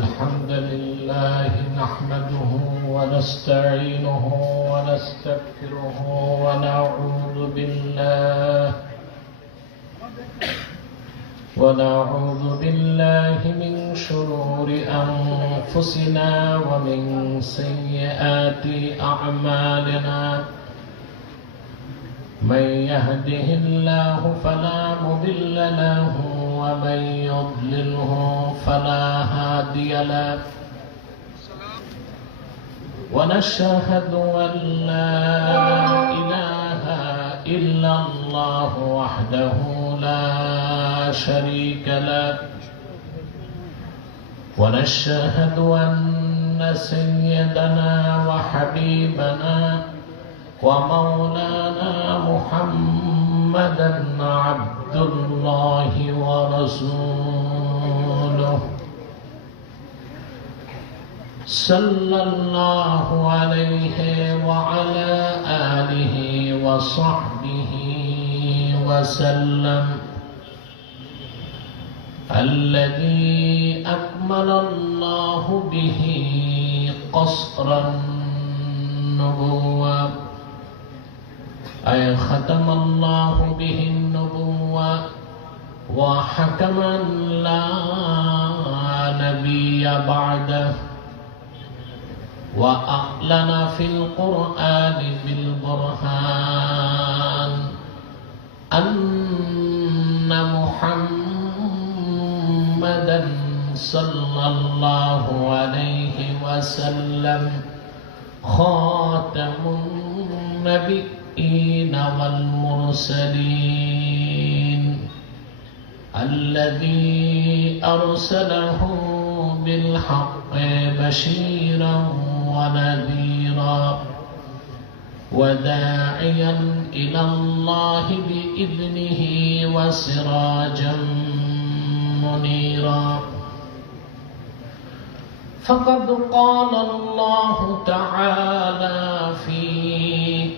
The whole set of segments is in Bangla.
الحمد لله نحمده ونستعينه ونستغفره ونعوذ بالله من شرور أنفسنا ومن سيئات أعمالنا من يهده الله فلا مضل له ومن يضلله فلا هادي له ونشهد أن لا إله إلا الله وحده لا شريك له ونشهد أن سيدنا وحبيبنا ومولانا محمدا عبد الله ورسوله صلى الله عليه وعلى آله وصحبه وسلم الذي أكمل الله به قصر النبوة أي ختم الله به النبوة وحكما لا نبي بعده وأعلن في القرآن بالبرهان أن محمدا صلى الله عليه وسلم خاتم النبيين والمرسلين الذي أرسله بالحق بشيرا ونذيرا وداعيا إلى الله بإذنه وسراجا منيرا فقد قال الله تعالى في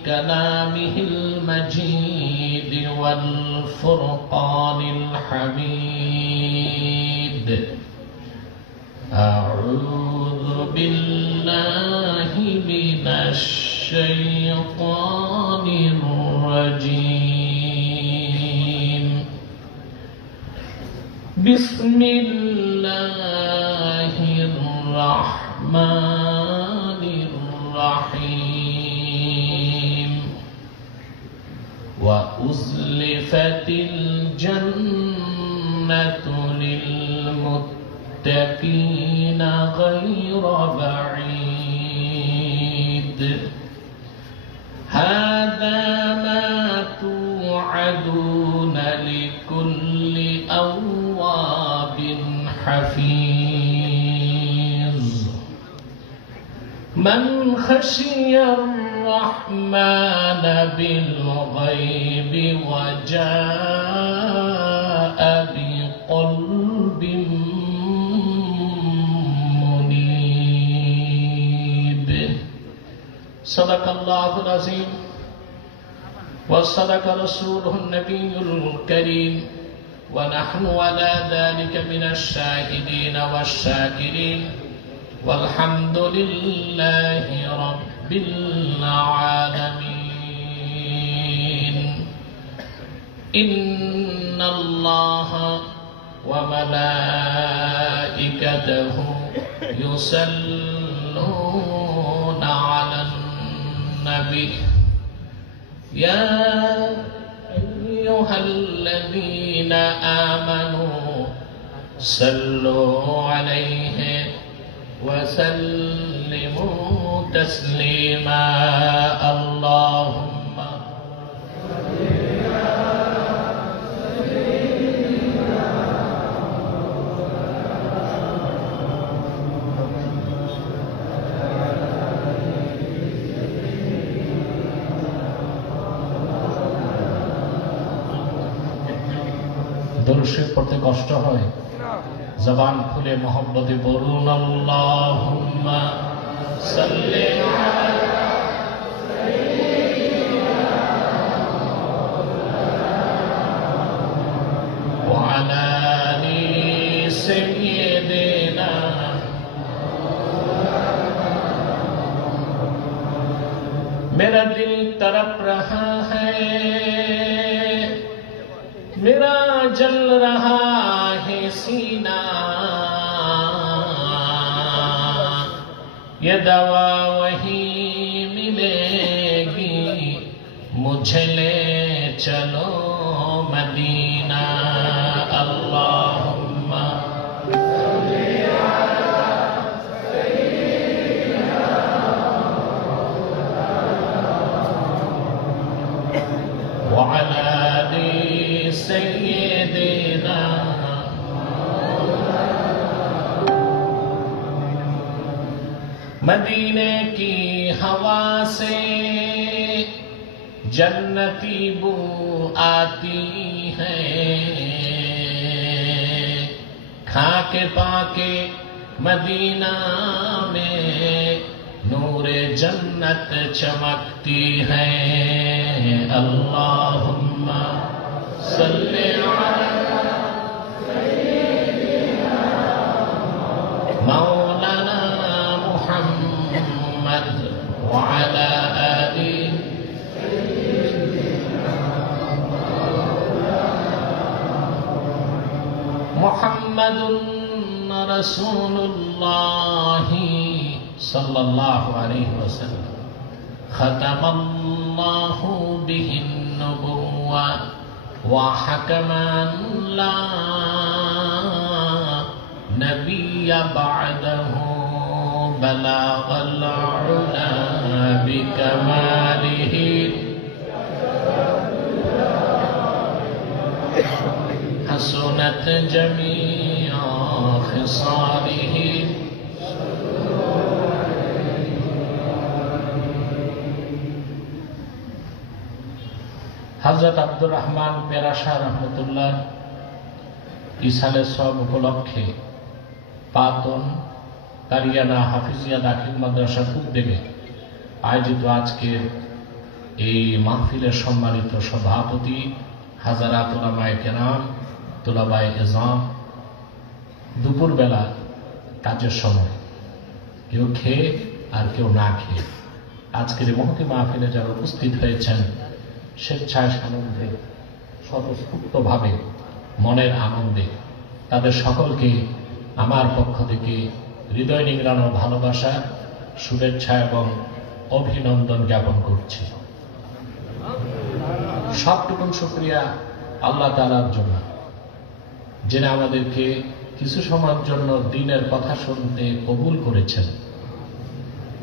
كلامه المجيد والفرقان الحميد أعوذ بالله من الشيطان الرجيم بسم الله الرحمن الرحيم وأزلفت الجنة للمتقين غير بعيد هذا ما توعدون لكل أواب حفيظ من خشي الرحمن بالغيب وجاء بقلب منيب صدق الله العظيم وصدق رسوله النبي الكريم ونحن على ذلك من الشاهدين والشاكرين والحمد لله رب العالمين إن الله وملائكته يصلون على النبي يا أيها الذين آمنوا صلوا عليه وسلموا تسليما اللهم দরুদ পড়তে কষ্ট হয় জবান খুলে মোহাম্মদে বলুন আল্লাহুম্মা সাল্লি আলা সাইয়্যিদিনা ওয়া আলা আলি সাইয়্যিদিনা ये दवा वही मिलेगी, मुझे ले चलो मदीना। अल्लाहुम्मा व अला आलि सय्यिदिना। मदीने की हवा से जन्नती बू आती है, खाके पाके मदीना में नूरे जन्नत चमकती है। अल्लाहुम्मा सल्ली अला मौलाना मुहम्मद व अला आलि। मुहम्मदुन रसूलुल्लाहि सल्लल्लाहु अलैहि वसल्लम खतमल्लाहु बिहिन नबुव्वा व हकमन ला नबिय्य बअदहु बलागल उला बिकमालिहि। हसनत जमीअ खिसालिहि। हजरत अब्दुर रहमान पेराशा रहमतुल्लाह ইসালের সব উপলক্ষে পাতন কারিয়ানা হাফিজিয়া দাখিল মাদ্রাসার উদ্যোগে আয়োজিত আজকের এই মাহফিলের সম্মানিত সভাপতি হাজারাত উলামায়ে কেরাম, তুলাবায়ে ইজাম, দুপুরবেলা কাজের সময় কেউ খেয়ে আর কেউ না খেয়ে আজকের এই মহতি মাহফিলে যারা উপস্থিত হয়েছেন, স্বেচ্ছায় সানন্দে স্বতঃস্ফূর্তভাবে মনের আনন্দে, তাদের সকলকে আমার পক্ষ থেকে হৃদয় নিংড়ানো ভালোবাসা, শুভেচ্ছা এবং অভিনন্দন জ্ঞাপন করছি। সবটুকুন শুকরিয়া আল্লাহ তাআলার জন্য, যিনি আমাদেরকে কিছু সময়ের জন্য দ্বীনের কথা শুনতে কবুল করেছেন।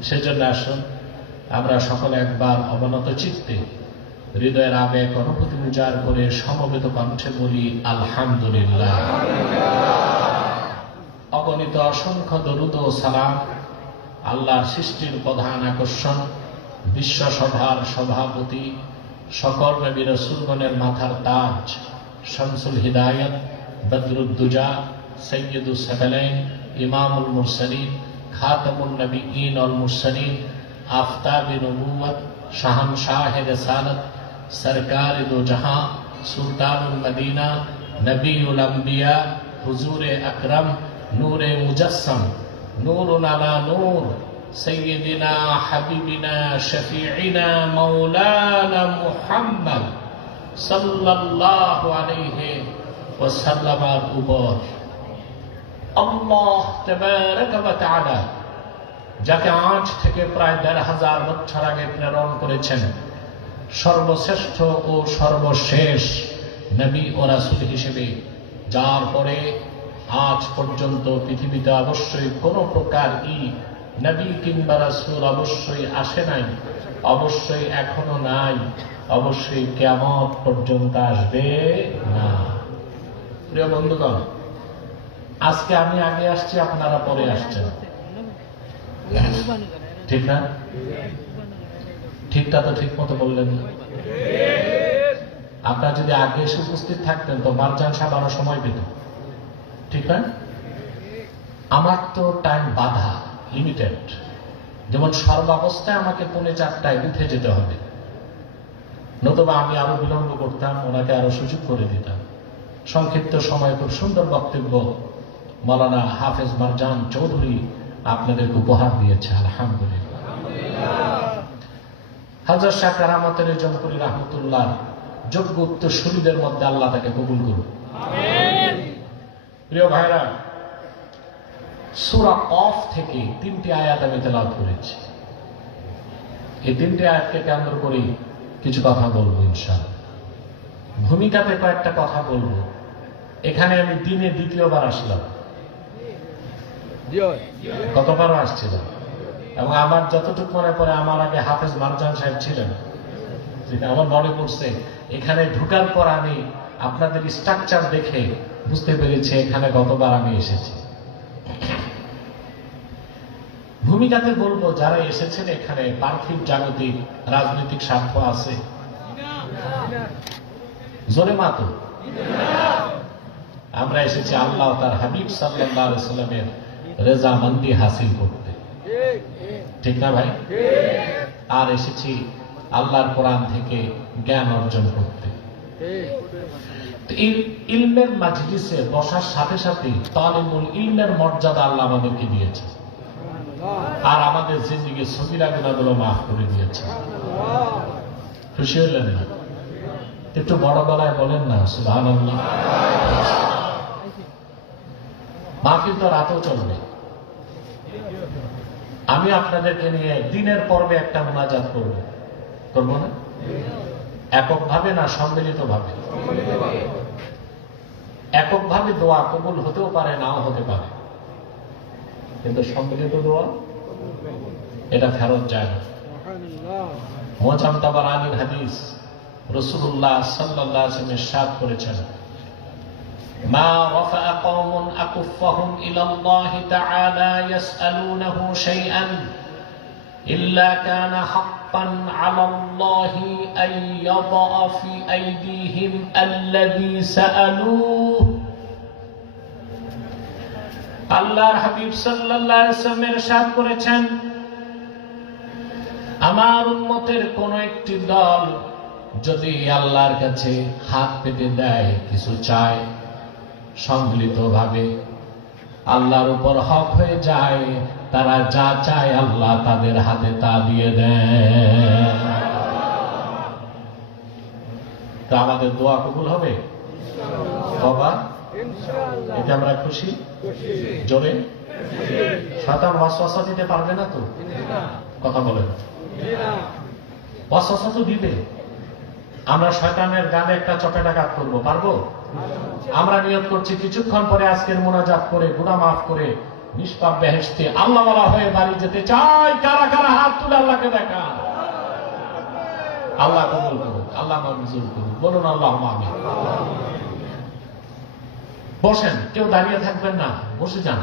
সেজন্য আসুন আমরা সকলে একবার অবনত চিত্তে হৃদয়ের আবেগ অনুভূতি উজাড় করে সমবেত কণ্ঠে বলি আলহামদুলিল্লাহ। অগণিত অসংখ্য দরুদ ও সালাম আল্লাহর সৃষ্টির প্রধান আকর্ষণ, বিশ্বসভার সভাপতি, সকল নবী রাসূলগণের মাথার তাজ, শামসুল হিদায়াত, বদরুদ্দুজা, সৈয়দুস সাকালাইন, ইমামুল মুরসালিন, খাতামুন নবিয়্যিন ওয়াল মুরসালিন, আফতাবে নবুওয়াত, শাহনশাহে রিসালাত, सरकार दो जहां, सुल्तानुल मदीना, नबीउल अंबिया, हुजूरे अकरम, नूरे मुजस्सम, नूरुन अला नूर, सय्यिदिना हबीबिना शफीइना मौलाना मुहम्मद सल्लल्लाहु अलैहि वसल्लमेর উপর আল্লাহ তাবারাক ওয়া তাআলা যাকে আজ থেকে প্রায় ১৫০০ বছর আগে প্রেরণ করেছেন, সর্বশ্রেষ্ঠ ও সর্বশেষ নবী ও রাসূল হিসেবে, যার পরে আজ পর্যন্ত পৃথিবীতে অবশ্যই কোনো প্রকার নবী কিংবা রাসূল অবশ্যই আসে নাই, অবশ্যই এখনো নাই, অবশ্যই কিয়ামত পর্যন্ত আসবে না। প্রিয় বন্ধুগণ, আজকে আমি আগে আসছি, আপনারা পরে আসছেন, ঠিক না? ঠিকটা তো ঠিক মতো বললেন না। আপনারা যদি আগে এসে উপস্থিত থাকতেন তো মারজান সাহেব আরো সময় পেত, ঠিক না? আমার তো টাইম বাধা, লিমিটেড। যেমন সর্বাবস্থায় আমাকে ৪:৩০ উঠে যেতে হবে, নতুবা আমি আরো বিলম্ব করতাম, ওনাকে আরো সুযোগ করে দিতাম। সংক্ষিপ্ত সময় খুব সুন্দর বক্তব্য মাওলানা হাফেজ মারজান চৌধুরী আপনাদেরকে উপহার দিয়েছে, আলহামদুলিল্লাহ। হযরত শাহ কারামতুল জমপুরি রাহমাতুল্লাহ যোগ্য উত্তরসূরিদের মধ্যে আল্লাহ তাকে কবুল করুন। প্রিয় ভাইরা, সূরা কফ থেকে 3টি আয়াত আমি তেলাওয়াত করেছি। এই 3টি আয়াতকে কেন্দ্র করে কিছু কথা বলবো ইনশাআল্লাহ। ভূমিকাতে কয়েকটা কথা বলবো। এখানে আমি দিনে দ্বিতীয়বার আসলাম, কতবারও আসছিলাম, এবং আমার যতটুকু মনে পড়ে আমার আগে হাফেজ মারজান সাহেব ছিলেন, যেটা আমার মনে পড়ছে। এখানে ঢুকার পর আমি আপনাদের স্ট্রাকচার দেখে বুঝতে পেরেছি এখানে গতবার আমি এসেছি। ভূমিকাতে বলবো, যারা এসেছেন এখানে পার্থিব জাগতিক রাজনৈতিক স্বার্থ আছে? জোরে মাতো। আমরা এসেছি আল্লাহ তার হাবিব সাল্লাল্লাহু আলাইহি ওয়াসাল্লামের রেজামন্দি হাসিল করতে, ঠিক না ভাই? আর এসেছি আল্লাহর কোরআন থেকে জ্ঞান অর্জন করতে। ইলমের মাজলিসে বসার সাথে সাথে তালিমুল ইলমের মর্যাদা আল্লাহ আমাদেরকে দিয়েছে, আর আমাদের জিন্দেগির সগীরা গুনাহগুলো মাফ করে দিয়েছে। খুশি হলেন না? একটু বড় গলায় বলেন না সুবহানাল্লাহ। মাহফিল তো রাতেও চলবে। আমি আপনাদেরকে নিয়ে দিনের পর্বে একটা মুনাজাত করবো না? এককভাবে না সম্মিলিতভাবে? এককভাবে দোয়া কবুল হতেও পারে, নাও হতে পারে, কিন্তু সম্মিলিত দোয়া এটা ফেরত যায় না। মুআজ্জাম তাবারানীর হাদিস, রাসূলুল্লাহ সাল্লাল্লাহু আলাইহি ওয়াসাল্লাম ইরশাদ করেছেন, মা রাফা কওমুন আকুফাহুম ইলাল্লাহি তাআলা ইয়াসআলুনাহু শাইআন ইল্লা কানা হাক্কান আলাল্লাহি আন ইয়াদা ফি আইদিহিম আল্লাযী সাআলুহু। আল্লাহর হাবিব সাল্লাল্লাহু আলাইহি ওয়াসাল্লাম ইরশাদ করেছেন, আমার উম্মতের কোন একটি দল যদি আল্লাহর কাছে হাত পেতে দেয়, কিছু চায়, সম্মিলিতভাবে আল্লাহর উপর হক হয়ে যায়, তারা যা চায় আল্লাহ তাদের হাতে তা দিয়ে দেয়। তা আমাদের দোয়া কবুল হবে বাবা, এতে আমরা খুশি? জোরে শয়তান ওয়াসওয়াসা দিতে পারবে না তো? কথা বলেন। ওয়াসওয়াসা তো দিবে। আমরা শয়তানের গানে একটা চপেটাঘাত করবো, পারবো? আমরা নিয়ত করছি কিছুক্ষণ পরে আজকের মুনাজাত করে গুনাহ মাফ করে নিষ্পাপ বেহেশতে আল্লাহওয়ালা হয়ে বাড়ি যেতে চাই। কারা কারা হাত তুলে আল্লাহকে দেখা? আল্লাহ কবুল করুক, আল্লাহ মঞ্জুর করুক, বলুন আল্লাহুম্মা আমিন। বসেন, কেউ দাঁড়িয়ে থাকবেন না, বসে যান।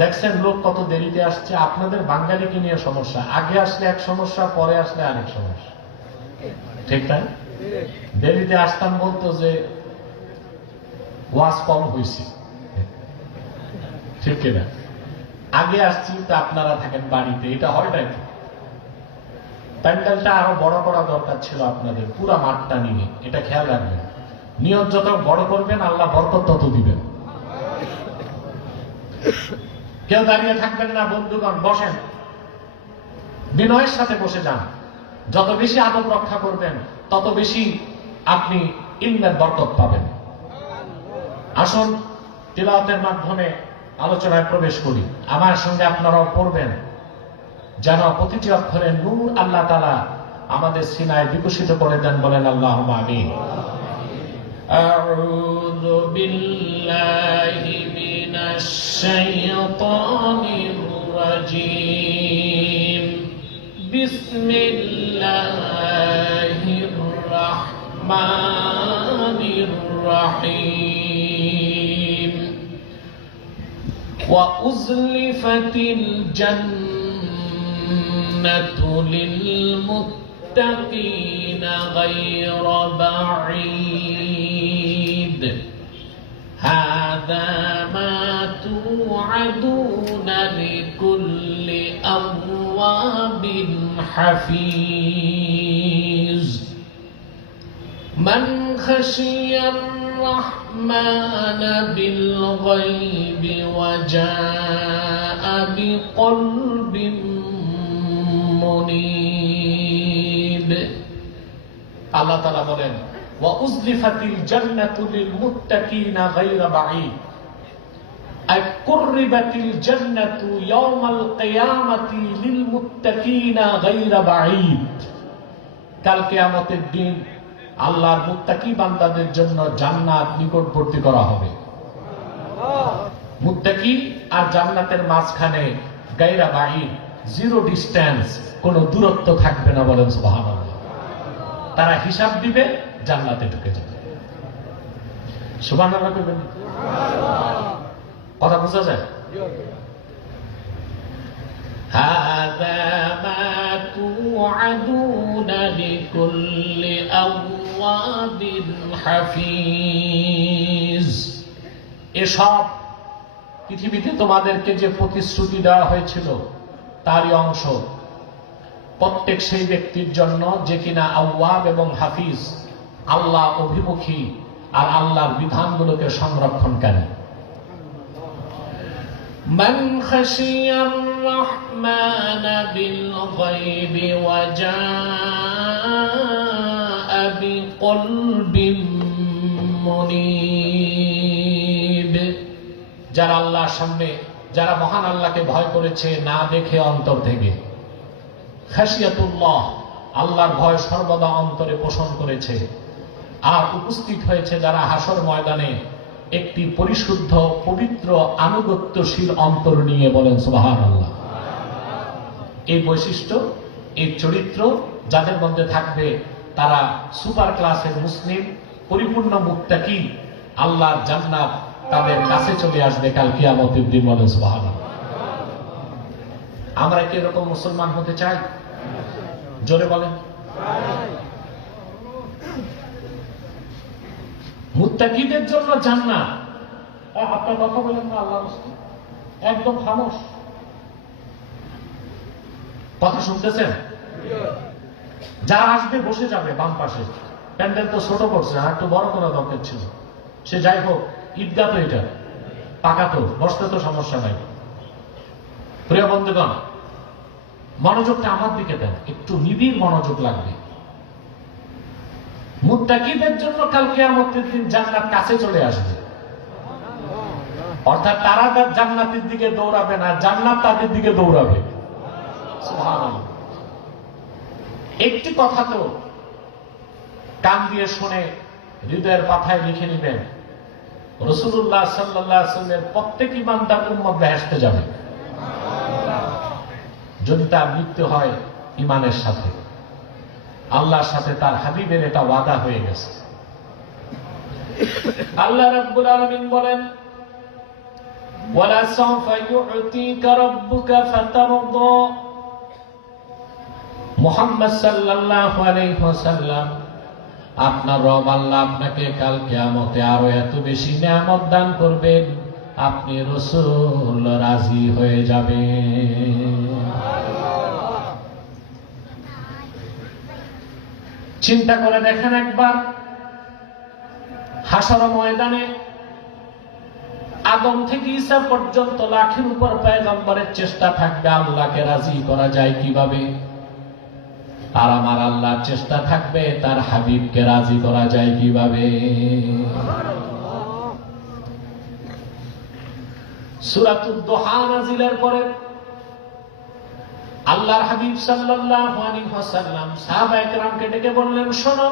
দেখছেন লোক কত দেরিতে আসছে। আপনাদের বাঙালিকে নিয়ে সমস্যা, আগে আসলে এক সমস্যা, পরে আসলে আরেক সমস্যা, ঠিক তাই? দেরিতে আসতাম বলতো যে ওয়াজ কম হয়েছে, ঠিক কিনা? আগে আসছি তো আপনারা থাকেন বাড়িতে, এটা হয় নাকি? প্যান্ডেলটা আরো বড় করা দরকার ছিল আপনাদের, পুরা মাঠটা নিয়ে। এটা খেয়াল রাখবেন, নিয়ত যত বড় করবেন আল্লাহ বরকত তত দিবেন। কেউ দাঁড়িয়ে থাকবেন না বন্ধুগণ, বসেন, বিনয়ের সাথে বসে যান। যত বেশি আদব রক্ষা করবেন তত বেশি আপনি ইলমের বরকত পাবেন। আসুন তিলাওয়াতের মাধ্যমে আলোচনায় প্রবেশ করি। আমার সঙ্গে আপনারাও পড়বেন, যেন প্রতিটি অক্ষরে নূর আল্লাহ তাআলা আমাদের সিনায় বিকশিত করে দেন। বলেন আল্লাহুম্মা আমিন। আউযু বিল্লাহি মিনাশ শাইতানির রাজীম। বিসমিল্লাহির রাহমানির রাহিম। ওয়া উযলিফাতিল জান্নাতু লিল মুত্তাকিনা গায়রা বাঈদ। হাযা মা তু'আদুনা লিকুল্লি আওয়াবিন হাফিজ। মান খাশিয়ার রাহমানা বিল গায়বি ওয়া জাআ বিকলবিন মুনীব। আল্লাহ তাআলা বলেন, ওয়া উযলিফাতিল জান্নাতু লিল মুত্তাকিনা গায়রা বাঈদ। আই কুররিবাতিল জান্নাতু ইয়াউমাল কিয়ামাতি লিল মুত্তাকিনা গায়রা বাঈদ। কাল কিয়ামতের দিন আল্লাহর মুত্তাকি বান্দাদের জন্য জান্নাত নিকটবর্তী করা হবে। মুত্তাকি আর জান্নাতের মাঝখানে গায়রা বাঈদ, জিরো ডিস্টেন্স, কোনো দূরত্ব থাকবে না। বলেন সুবহানাল্লাহ। তারা হিসাব দিবে, জান্নাতে ঢুকে যাবে। সুবহানাল্লাহ বলবেন। কথা বোঝা যায়? হাযা মা তুআদুনা লিকুল্লি আওয়াবিন হাফিজ। এসব পৃথিবীতে তোমাদেরকে যে প্রতিশ্রুতি দেওয়া হয়েছিল তারই অংশ। প্রত্যেক সেই ব্যক্তির জন্য যে কিনা আওয়াব এবং হাফিজ, আল্লাহ অভিমুখী আর আল্লাহর বিধানগুলোকে সংরক্ষণকারী। মান খাশিয়ার রহমান বিল গায়বি ওয়া জাআ বিকলবিন মুনীব। যারা আল্লাহর সামনে, যারা মহান আল্লাহকে ভয় করেছে না দেখে অন্তর থেকে, খাশিয়াতুল্লাহ, আল্লাহর ভয় সর্বদা অন্তরে পোষণ করেছে, আর উপস্থিত হয়েছে যারা হাসর ময়দানে একটি পরিশুদ্ধ পবিত্র আনুগত্যশীল অন্তর নিয়ে। বলেন সুবহানাল্লাহ। এই বৈশিষ্ট্য, এই চরিত্র যাদের মধ্যে থাকবে তারা সুপার ক্লাসের মুসলিম, পরিপূর্ণ মুত্তাকি। আল্লাহর জান্নাত তাদের কাছে চলে আসবে কাল কিয়ামতের দিন। বলেন সুবহানাল্লাহ। আমরা কি এরকম মুসলমান হতে চাই? জোরে বলেন। মুত্তাকিদের জন্য জান্নাত। আপনার কথা বলেন না, আল্লাহ একদম খামোশ। কথা শুনতেছেন? যারা আসবে বসে যাবে বাম পাশে। প্যান্ডেল তো ছোট করছে, আর একটু বড় করা দরকার ছিল। সে যাই হোক, ঈদগাহ তো এটা পাকা, তো বসতে তো সমস্যা নাই। প্রিয় বন্ধুগণ, মনোযোগটা আমার দিকে দেন, একটু নিবিড় মনোযোগ লাগবে। মুত্তাকিদের জন্য কাল কিয়ামতের দিন জান্নাত কাছে চলে আসবে। অর্থাৎ তারা জান্নাতের দিকে দৌড়াবে না, জান্নাত তাদের দিকে দৌড়াবে। সুবহানাল্লাহ। একটি কথা তো কান দিয়ে শুনে হৃদয়ের পাথায় লিখে নেবেন, রাসূলুল্লাহ সাল্লাল্লাহু আলাইহি ওয়াসাল্লামের প্রত্যেক ইমানদার উম্মত বেহেশতে যাবে যদি তার মৃত্যু হয় ইমানের সাথে। আল্লাহর সাথে তার হাবিবের এটা ওয়াদা হয়ে গেছে। আল্লাহ রাব্বুল আলামিন বলেন, ওয়ালা সাউফা ইউতিকা রাব্বুকা ফাতারদা। মুহাম্মদ সাল্লাল্লাহু আলাইহি ওয়াসাল্লাম, আপনার রব আল্লাহ আপনাকে কাল কিয়ামতে আরো এত বেশি নিয়ামত দান করবেন, আপনি রাসূল রাজি হয়ে যাবেন। চিন্তা করে দেখেন একবার, হাসর ময়দানে আদম থেকে ঈসা পর্যন্ত লাখের উপর পয়গম্বরের চেষ্টা থাকবে আল্লাহকে রাজি করা যায় কিভাবে, আর আমার আল্লাহর চেষ্টা থাকবে তার হাবিবকে রাজি করা যায় কিভাবে। সূরাতুদ দুহা নাযিলের পরে আল্লাহর হাবিব সাল্লাল্লাহু আলাইহি ওয়াসাল্লাম সাহাবায়ে কেরামকে ডেকে বললেন, শোনো,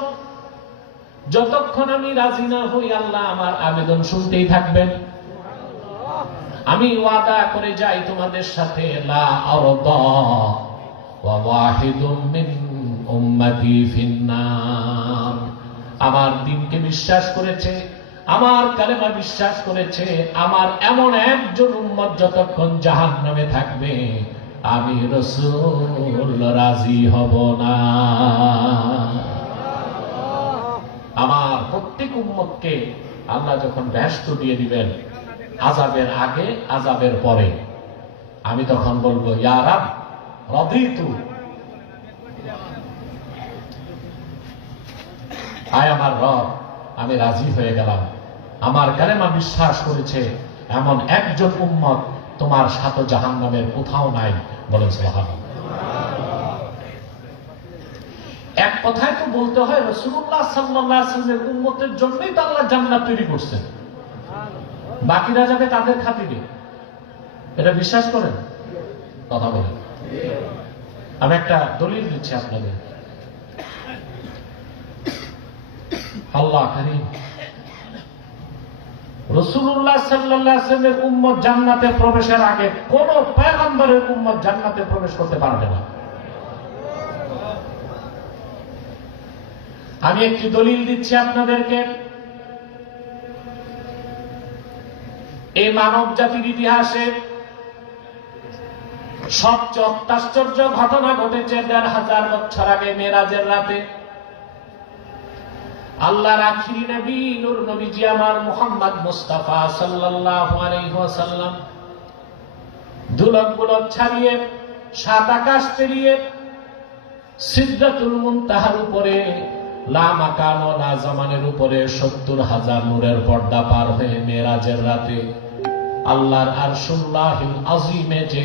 যতক্ষণ আমি রাজি না হই আল্লাহ আমার আবেদন শুনতেই থাকবেন। আমি ওয়াদা করে যাই তোমাদের সাথে, লা আরদা ওয়া ওয়াহিদুম মিন উম্মতি ফিন্নার। আমার দ্বীনকে বিশ্বাস করেছে, আমার কালেমা বিশ্বাস করেছে, আমার এমন একজন উম্মত যতক্ষণ জাহান্নামে থাকবে আমি রাসূল রাজি হব না। আমার প্রত্যেক উম্মতকে আল্লাহ যখন বেহেশত দিয়ে দিবেন, আযাবের আগে আযাবের পরে, আমি তখন বলবো, ইয়া রাব রাদিতু, আয় আমার রব, আমি রাজি হয়ে গেলাম। আমার কালেমা বিশ্বাস করেছে এমন একজন উম্মত তোমার সাথে জাহান্নামের কোথাও নাই। বলেন সুবহানাল্লাহ। এক কথায় তো বলতে হয় রাসূলুল্লাহ সাল্লাল্লাহু আলাইহি ওয়াসাল্লামের উম্মতের জন্যই তো আল্লাহ জান্নাত তৈরি করছেন। বাকিরা যাবে তাদের খাতিরে। এটা বিশ্বাস করেন? কথা বলেন। আমি একটা দলিল দিচ্ছি আপনাদের। আল্লাহ কারীম, রাসূলুল্লাহ সাল্লাল্লাহু আলাইহি ওয়াসাল্লামের উম্মত জান্নাতে প্রবেশের আগে কোন পয়গম্বরের উম্মত জান্নাতে প্রবেশ করতে পারবে না। আমি একটি দলিল দিচ্ছি আপনাদেরকে। এই মানব জাতির ইতিহাসে সবচেয়ে অত্যাশ্চর্য ঘটনা ঘটেছে ১৫০০ বছর আগে মেরাজের রাতে। আল্লাহর আখিরি নবী নূর নবীজি আমার মুহাম্মদ মুস্তাফা সাল্লাল্লাহু আলাইহি ওয়াসাল্লাম দুলক ছাড়িয়ে সাত আকাশ পেরিয়ে সিদরাতুল মুনতাহার উপরে লা মাকান ও লা জামানের উপরে ৭০,০০০ নূরের পর্দা পার হয়ে মেরাজের রাতে আল্লাহর আরশুল্লাহিল আযীমে যে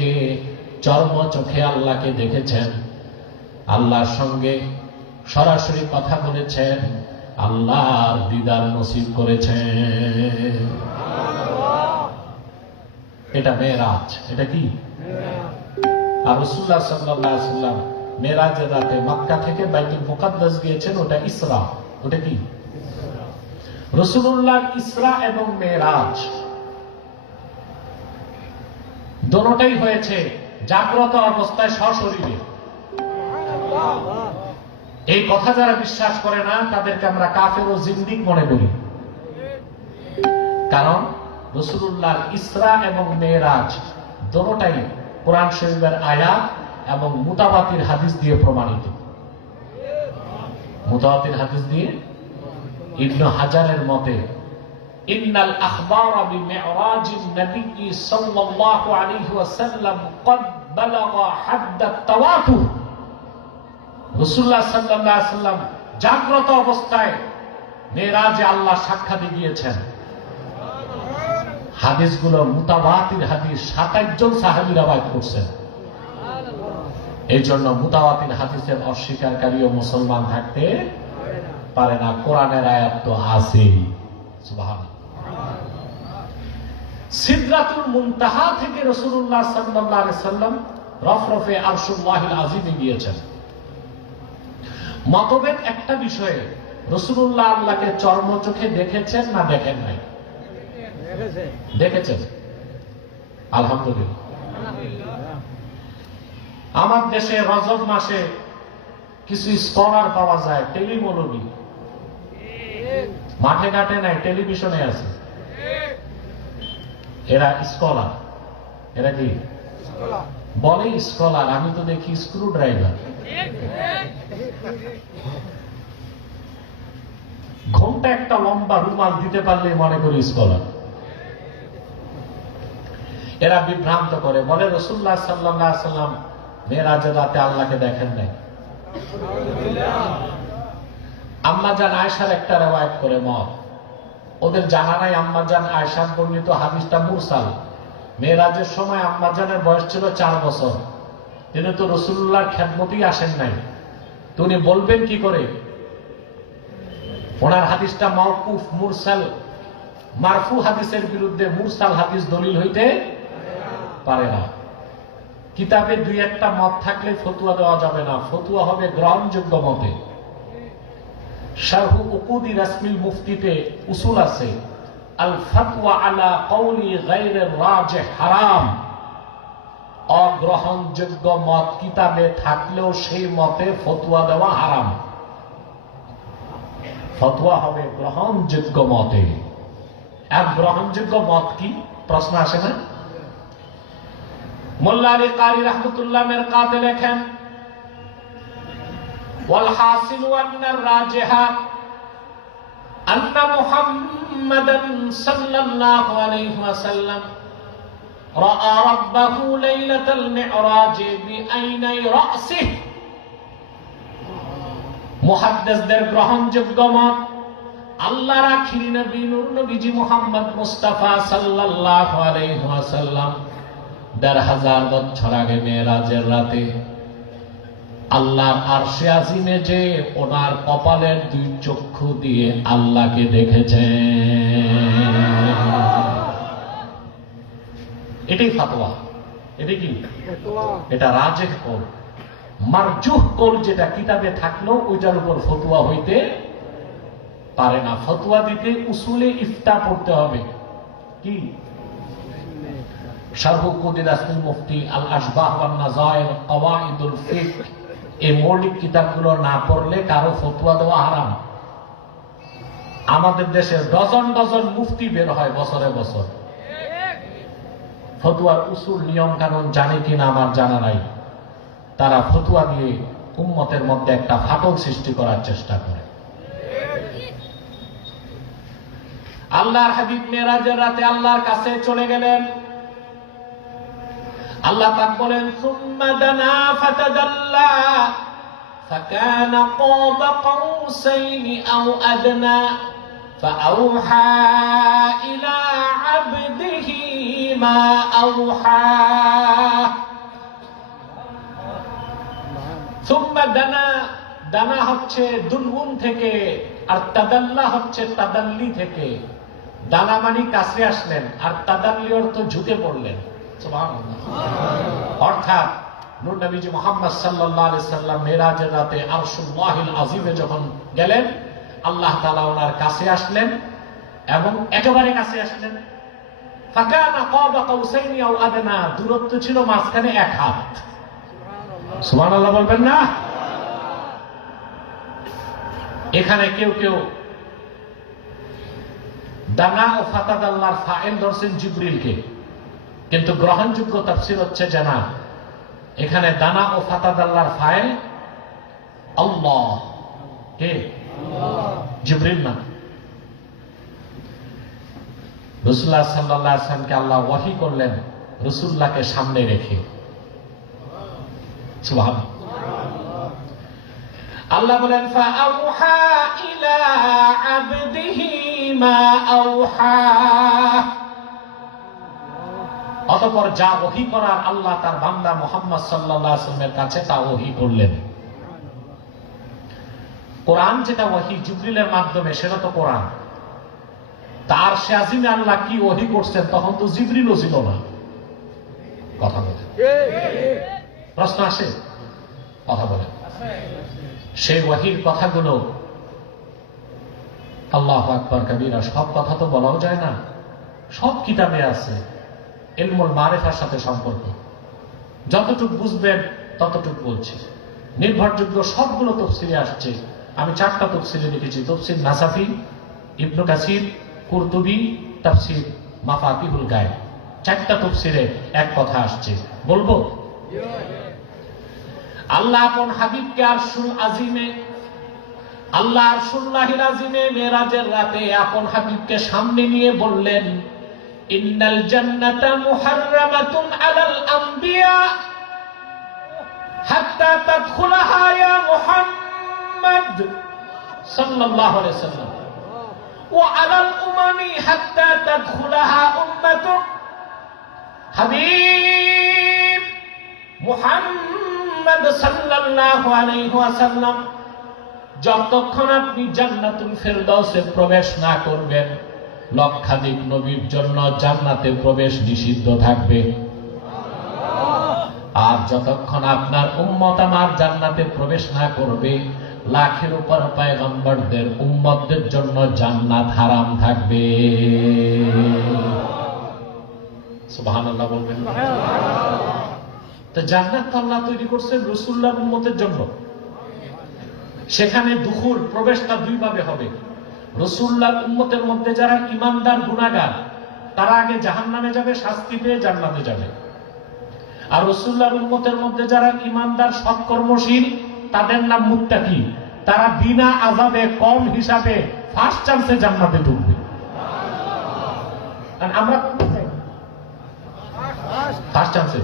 চর্ম চোখে আল্লাহকে দেখেছেন, আল্লাহর সঙ্গে সরাসরি কথা বলেছেন, আল্লাহর দিদার নসিব করেছেন। এটা মেরাজ। এটা কি? আর রাসূলুল্লাহ সাল্লাল্লাহু আলাইহি ওয়াসাল্লাম মেরাজের রাতে মক্কা থেকে বাইতুল মুকাদ্দাস গিয়েছেন, ওটা ইসরা। ওটা কি? রাসূলুল্লাহর ইসরা এবং মেরাজ দুটোই হয়েছে জাগ্রত অবস্থায় সশরীরে। এই কথা যারা বিশ্বাস করে না তাদেরকে আমরা কাফের ও জিন্দিক মনে করি। কারণ রাসূলুল্লাহর ইসরা এবং মেরাজ দুটোই কোরআন শরীফের আয়াত এবং মুতাওয়াতির হাদিস দিয়ে প্রমাণিত। মুতাওয়াতির হাদিস দিয়ে ইবনে হাজারের মতে ইন্নাল আখবারা বিমি'রাজিন নবী সাল্লাল্লাহু আলাইহি ওয়াসাল্লাম قد بلغ حد التواتر। রাসূলুল্লাহ সাল্লাল্লাহু আলাইহি ওয়াসাল্লাম জাগ্রত অবস্থায় মেরাজে আল্লাহ সাক্ষাৎ দিয়েছেন। হাদিসগুলো মুতাওয়াতির হাদিস, ২৭ জন সাহাবী রওয়ায়াত করেছেন। এই জন্য মুতাওয়াতির হাদিসের অস্বীকারীও মুসলমান থাকতে পারে না। কোরআনের আয়াত তো আছেই। সুবহানাল্লাহ। সিদরাতুল মুনতাহা থেকে রাসূলুল্লাহ সাল্লাল্লাহু আলাইহি ওয়াসাল্লাম রফরফে আরশুল্লাহিল আযীমে গিয়েছেন। মতভেদ একটা বিষয়ে, রাসূলুল্লাহ আল্লাহকে চর্ম চোখে দেখেছেন না দেখেন নাই? দেখেছেন। আলহামদুলিল্লাহ। আমার দেশে রজব মাসে কিছু স্কলার পাওয়া যায়, টেলিমৌলবী। মাঠে ঘাটে নাই, টেলিভিশনে আছে। এরা স্কলার। এরা কি বলে? স্কলার। আমি তো দেখি স্ক্রু ড্রাইভার। ঘন্টা একটা লম্বা রুমাল দিতে পারলে মনে করি স্কলার। এরা বিভ্রান্ত করে, বলে রাসূলুল্লাহ সাল্লাল্লাহু আলাইহি ওয়াসাল্লাম মেরাজের রাতে আল্লাহকে দেখেন নাই। আম্মাজান আয়েশার একটা রওয়ায়াত করে মত, ওদের জানা নাই আম্মাজান আয়েশার বর্ণিত হাদিসটা মুরসাল। মেরাজের সময় আম্মাজানের বয়স ছিল ৪ বছর। তিনি তো রাসূলুল্লাহর খেদমতেই আসেন নাই, তো উনি বলবেন কি করে? ওনার হাদিসটা মাওকুফ, মুরসাল। মারফু হাদিসের বিরুদ্ধে মুরসাল হাদিস দলিল হইতে পারে না। কিতাবে দুই একটা মত থাকলে ফতুয়া দেওয়া যাবে না, ফতুয়া হবে গ্রহণযোগ্য মতে। শারহু উকুদি রাসমিল মুফতিতে উসুল আছে, আল ফাতওয়া আলা কওলি গায়রির রাজিহ হারাম। অগ্রহণযোগ্য মত কিতাবে থাকলেও সেই মতে ফতুয়া দেওয়া হারাম। ফতোয়া হবে গ্রহণযোগ্য মতে। এক গ্রহণযোগ্য মত কি? প্রশ্ন আসে না? মোল্লা আলী কারি রাহমাতুল্লাহ মেরকাতে লেখেন, ওয়াল হাসিলু আন্নার রাজিহা আন্না মুহাম্মাদান সাল্লাল্লাহু আলাইহি ওয়াসাল্লাম রাআ রাব্বাহু লাইলাতাল মি'রাজ বিআইনাই রাসিহি। মুহাদ্দিসদের গ্রহণযোগ্য মত, আল্লাহর আখিরি নবী নূর নবীজি মুহাম্মদ মুস্তাফা সাল্লাল্লাহু আলাইহি ওয়াসাল্লাম ১৫০০ বছর আগে মেরাজের রাতে আল্লাহর আরশে আজিমে যে ওনার কপালের ২ চক্ষু দিয়ে আল্লাহকে দেখেছেন। এটাই ফাতোয়া। এটা কি? এটা রাজেহ কল। মারজুহ কল যেটা কিতাবে থাকলেও ওইটার উপর ফতোয়া হইতে পারে না। ফতোয়া দিতে উসুলে ইফতা পড়তে হবে। কি? শারহু কুদির আসমিল মুফতি, আল আশবাহ ওয়ান নাযায়ের, কওয়াইদুল ফিকহ, এই মৌলিক কিতাবগুলো না পড়লে কারো ফতোয়া দেওয়া হারাম। আমাদের দেশে ডজন ডজন মুফতি বের হয় বছরে বছর, ফতোয়ার উসুল নিয়ম কানুন জানে কিনা আমার জানা নাই। তারা ফতোয়া দিয়ে উম্মতের মধ্যে একটা ফাটল সৃষ্টি করার চেষ্টা করে। আল্লাহর হাবিব মেরাজের রাতে আল্লাহর কাছে চলে গেলেন। আল্লাহ পাক বলেন, সুম্মা দানা ফাতাদাল্লা ফাকানা কাবা কাউসাইনি আও আদনা ফাআওহা ইলা আবদিহি মা আওহা। সুম্মা দানা, দানা হচ্ছে দুলগুন থেকে, আর তাদাল্লা হচ্ছে তাদাল্লি থেকে। দানা মানে কাছে আসলেন, আর তাদাল্লি অর্থ ঝুঁকে পড়লেন। অর্থাৎ নূর নবীজি মুহাম্মদ সাল্লাল্লাহু আলাইহি সাল্লাম মেরাজের রাতে আরশুল্লাহিল আযীমে যখন গেলেন, আল্লাহ তাআলা ওনার কাছে আসলেন এবং একেবারে কাছে আসলেন। ফাকানা কাবা কাউসাইনি আও আদনা, দূরত্ব ছিল মাঝখানে এক হাত। সুবহানাল্লাহ বলবেন না? এখানে কেউ কেউ দানা ও ফাতাদাল্লাহর ফাইল ধরছেন জিবরিলকে, কিন্তু গ্রহণযোগ্য তাফসীর হচ্ছে যে না, এখানে দানা ও ফাতাদাল্লাহর ফাইল আল্লাহ। কে? জিবরিল না। রাসূলুল্লাহ সাল্লাল্লাহু আলাইহি ওয়াসাল্লামকে আল্লাহ ওহী করলেন রাসূলুল্লাহকে সামনে রেখে। সুবহানাল্লাহ। আল্লাহ বলেন, ফাআওহা ইলা আবদিহি মা আওহা। অতঃপর যা ওহী করার আল্লাহ তার বান্দা মুহাম্মদ সাল্লাল্লাহু আলাইহি ওয়াসাল্লামের কাছে তা ওহী করলেন। কোরআন যেটা ওহী জিবরিলের মাধ্যমে, সেটা তো কোরআন। তার সে আজিমে আল্লাহ কি ওহী করছেন তখন তো জিবরিলও ছিল না। কথা বলেন, প্রশ্ন আসে? কথা বলেন। সেই ওহীর কথাগুলো আল্লাহু আকবার কবীরা, সব কথা তো বলাও যায় না, সব কিতাবে আছে। ইলমুল মারিফার সাথে সম্পর্ক, যতটুকু বুঝবেন ততটুকু বলছি। নির্ভরযোগ্য সবগুলো তাফসীরে আসছে। আমি 4টা তাফসীরে লিখেছি, তাফসীর নাসাফি, ইবনে কাসির, কুরতুবী, তাফসীর মাফাতিহুল গায়ব। 4টা তাফসীরে এক কথা আসছে। বলবো? আল্লাহ আপন হাবিবকে আরশুল আজিমে, আল্লাহ আরশুল্লাহিল আজিমে মেরাজের রাতে আপন হাবিবকে সামনে নিয়ে বললেন, ইন্নাল জান্নাতা মুহাররামাতুন আলাল আমবিয়া হাত্তা তাদখুলাহা ইয়া মুহাম্মদ সাল্লাল্লাহু আলাইহি ওয়াসাল্লাম ওয়া আলাল উমামি হাত্তা তাদখুলাহা উম্মাতুক। হাবিব মুহাম্মদ সাল্লাল্লাহু আলাইহি ওয়াসাল্লাম, যতক্ষণ আপনি জান্নাতুল ফেরদাউসে প্রবেশ না করবেন, লক্ষাধিক নবীর জন্য জান্নাতে প্রবেশ নিষিদ্ধ থাকবে। আর যতক্ষণ আপনার উম্মত আমার জান্নাতে প্রবেশ না করবে, লাখের উপর পয়গম্বরদের উম্মতদের জন্য জান্নাত হারাম থাকবে। সুবহানাল্লাহ বলবেন। তো জান্নাত তো আল্লাহ তৈরি করছেন রাসূলুল্লাহর উম্মতের জন্য। সেখানে দুখুল, প্রবেশটা দুই ভাবে হবে। রাসূলুল্লাহর উম্মতের মধ্যে যারা ঈমানদার গুনাহগার, তারা আগে জাহান্নামে যাবে, শাস্তি পেয়ে জান্নাতে যাবে। আর রাসূলুল্লাহর উম্মতের মধ্যে যারা ঈমানদার সৎকর্মশীল, তাদের নাম মুত্তাকি, তারা বিনা আযাবে কম হিসাবে ফার্স্ট চান্সে জান্নাতে ঢুকবে। আর আমরা ফার্স্ট চান্সে।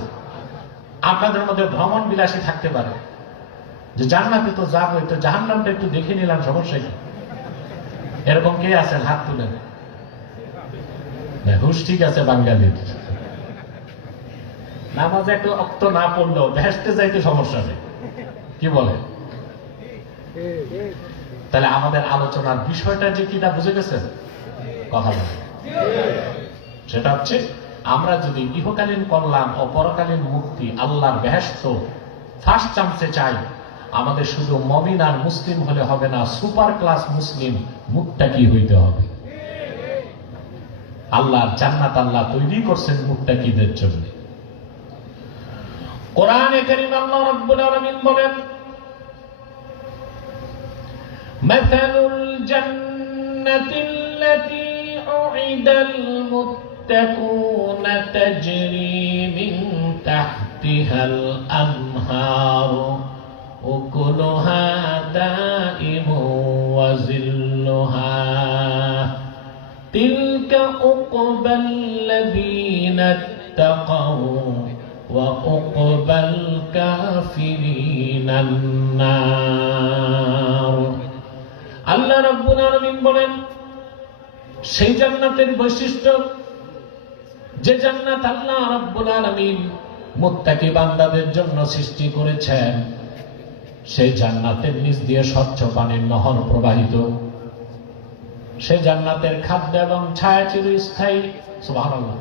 আপনাদের মধ্যে ভ্রমণ বিলাসী থাকতে পারে, যে জান্নাতে তো যাবো, তো জাহান্নামটা একটু দেখে নিলাম, সমস্যা কি? এরকম কে আছেন? হাত তুলেন। হুশ ঠিক আছে বাঙালির। নামাজে একটু অক্ত না পড়লেও ভেস্তে যাইতে সমস্যা নেই। কি বলে? তাহলে আমাদের আলোচনার বিষয়টা যে কিটা বুঝে গেছেন? কথা বলে সেটা হচ্ছে আমরা যদি ইহকালীন কল্যাণ ও পরকালীন মুক্তি, আল্লাহর বেহেশত ফার্স্ট চান্সে চাই, আমাদের শুধু মুমিন আর মুসলিম হলে হবে না, সুপার ক্লাস মুসলিম মুত্তাকি হইতে হবে। আল্লাহর জান্নাত আল্লাহ তৈরি করছেন মুত্তাকিদের জন্য। কোরআনে কারীম আল্লাহ রাব্বুল আলামিন বলেন, মাসালুল জান্নাতিল্লাতী উইদাল মুত্তাকুনা তাজরি মিন তাহতিহাল আনহার উকুলুহা দাইমু ওয়া জিল্লুহা তিলকা উকবাল্লাযীনা ইত্তাকাউ ওয়া উকবাল কাফিরিনান নার। আল্লাহ রাব্বুল আলামিন বলেন, সেই জান্নাতের বৈশিষ্ট্য, যে জান্নাত আল্লাহ রাব্বুল আলামিন মুত্তাকি বান্দাদের জন্য সৃষ্টি করেছেন, সেই জান্নাতের নিচ দিয়ে স্বচ্ছ পানির নহর প্রবাহিত। সেই জান্নাতের খাদ্য এবং ছায়া চিরস্থায়ী। সুবহানাল্লাহ।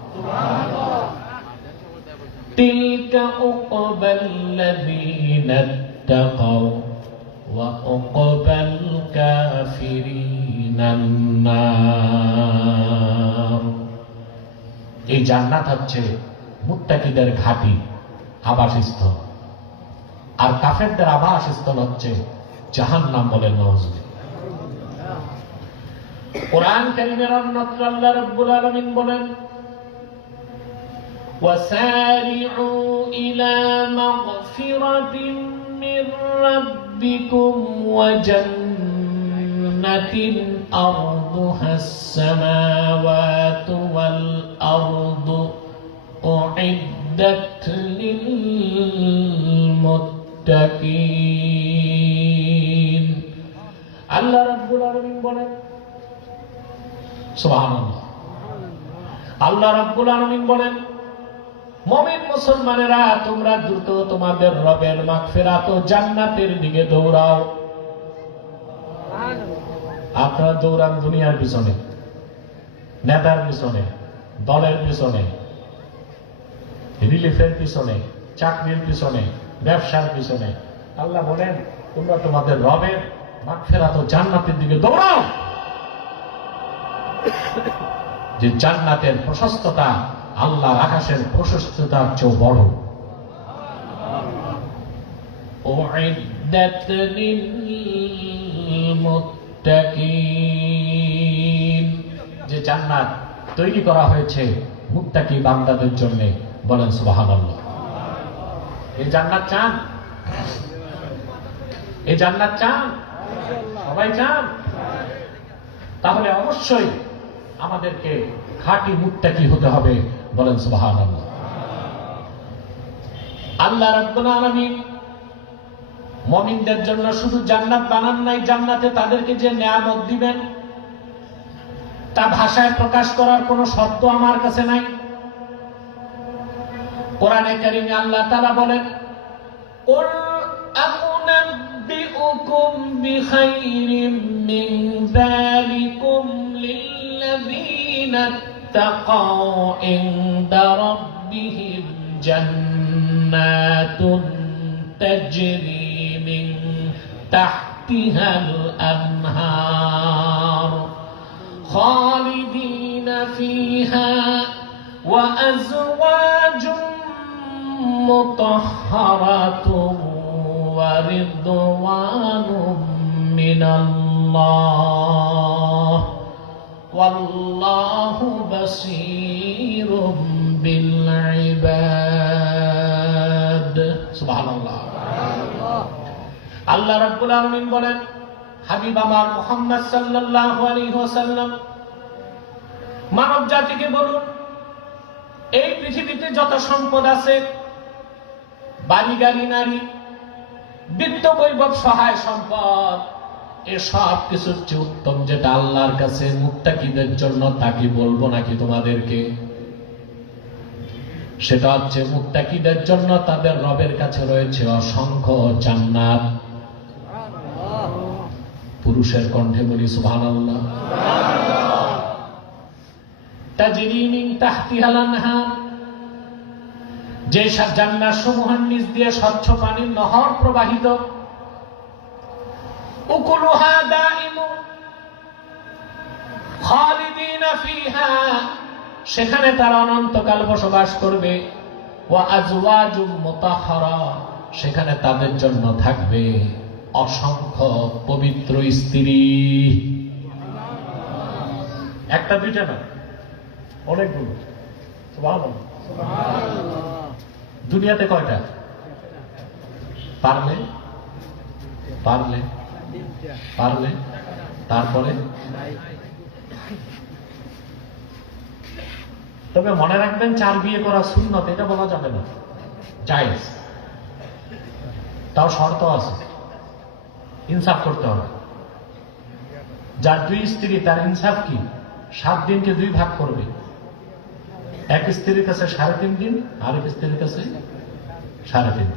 তিলকা উকবাল্লাযীনা ইত্তাকাউ ওয়া উকবাল কাফিরিনান নার। এই জান্নাত হচ্ছে মুত্তাকিদের ঘাঁটি, আবাসস্থল, আর কাফেরদের আবাসস্থল হচ্ছে জাহান্নাম। বলেন নাউযুবিল্লাহ। কোরআন কারীমের অন্যত্র আল্লাহ রাব্বুল আলামিন বলেন, ওয়াসারিউ ইলা মাগফিরাতিন মির রাব্বিকুম ওয়া জান্নাতিন আরদুহাস সামাওয়াতু ওয়াল আরদু উইদ্দাত লিল মুত্তাকিন। আল্লাহ রাব্বুল আলামিন বলেন, সুবহানাল্লাহ, আল্লাহ রাব্বুল আলামিন বলেন, মুমিন মুসলমানেরা, তোমরা দ্রুত তোমাদের রবের মাগফিরাত ও জান্নাতের দিকে দৌড়াও। আপনারা দৌড়ান দুনিয়ার পিছনে, নেতার পিছনে, দলের পিছনে, রিলিফের পিছনে, চাকরির পিছনে, ব্যবসার পিছনে। আল্লাহ বলেন, তোমরা তোমাদের রবের মাগফিরাত ও জান্নাতের দিকে দৌড়াও। যে জান্নাতের প্রশস্ততা আল্লাহর আকাশের প্রশস্ততার চেয়ে বড়। উইদ্দাত লিল মুত্তাকিন, যে জান্নাত তৈরি করা হয়েছে মুত্তাকি বান্দাদের জন্য। বলেন সুবহানাল্লাহ। এই জান্নাত চান? এই জান্নাত চান? সবাই চান? তাহলে অবশ্যই আমাদেরকে খাঁটি মুত্তাকি হতে হবে। বলেন সুবহানাল্লাহ। আল্লাহ রাব্বুল আলামিন মুমিনদের জন্য শুধু জান্নাত বানান নাই, জান্নাতে তাদেরকে যে নিয়ামত দিবেন তা ভাষায় প্রকাশ করার কোনো শব্দ আমার কাছে নাই। কোরআনে কারীমে আল্লাহ তাআলা বলেন, কুল আউনাব্বিউকুম বিখাইরিম মিন যালিকুম লিল্লাযীনা ইত্তাকাউ ইনদা রাব্বিহিম জান্নাতুন তাজরি মিন তাহতিহাল আনহার খালিদিনা ফিহা ওয়া আজওয়াজুম মুতাহহারাতুন ওয়া রিদওয়ানুম মিনাল্লাহ ওয়াল্লাহু বাসীরুম বিল ইবাদ। সুবহানাল্লাহ। আল্লাহ রাব্বুল আলামিন বলেন, হাবিব আমার মুহাম্মদ সাল্লাল্লাহু আলাইহি ওয়াসাল্লাম, মানব জাতিকে বলুন, এই পৃথিবীতে যত সম্পদ আছে, বাড়ি গাড়ি নারী বিত্ত বৈভব সহায় সম্পদ, এ সব কিছুর চেয়ে উত্তম যেটা আল্লাহর কাছে মুত্তাকিদের জন্য, তাকে বলবো নাকি তোমাদেরকে? সেটা হচ্ছে মুত্তাকিদের জন্য তাদের রবের কাছে রয়েছে অসংখ্য জান্নাত। পুরুষের কণ্ঠে বলি সুবহানাল্লাহ। তাজরি মিন তাহতিহাল আনহার, যে জান্নাত সমূহের নিচ দিয়ে স্বচ্ছ পানির নহর প্রবাহিত, উকুলুহা দাইমু খালিদিনা ফিহা, সেখানে তারা অনন্তকাল বসবাস করবে। ওয়া আজওয়াজুম মুতাহহারা, সেখানে তাদের জন্য থাকবে অসংখ্য পবিত্র স্ত্রী। একটা দুইটা না, অনেকগুলো। সুবহানাল্লাহ। দুনিয়াতে কয়টা? পারলে পারলে পারলে তারপরে। তবে মনে রাখবেন, 4 বিয়ে করা সুন্নত এটা বলা যাবে না, জায়েজ। তাও শর্ত আছে, ইনসাফ করতে হবে। যার 2 স্ত্রী তার ইনসাফ কি? 7 দিনকে 2 ভাগ করবে। এক স্ত্রীর কাছে 3.5 দিন, আরেক স্ত্রীর কাছে 3.5 দিন।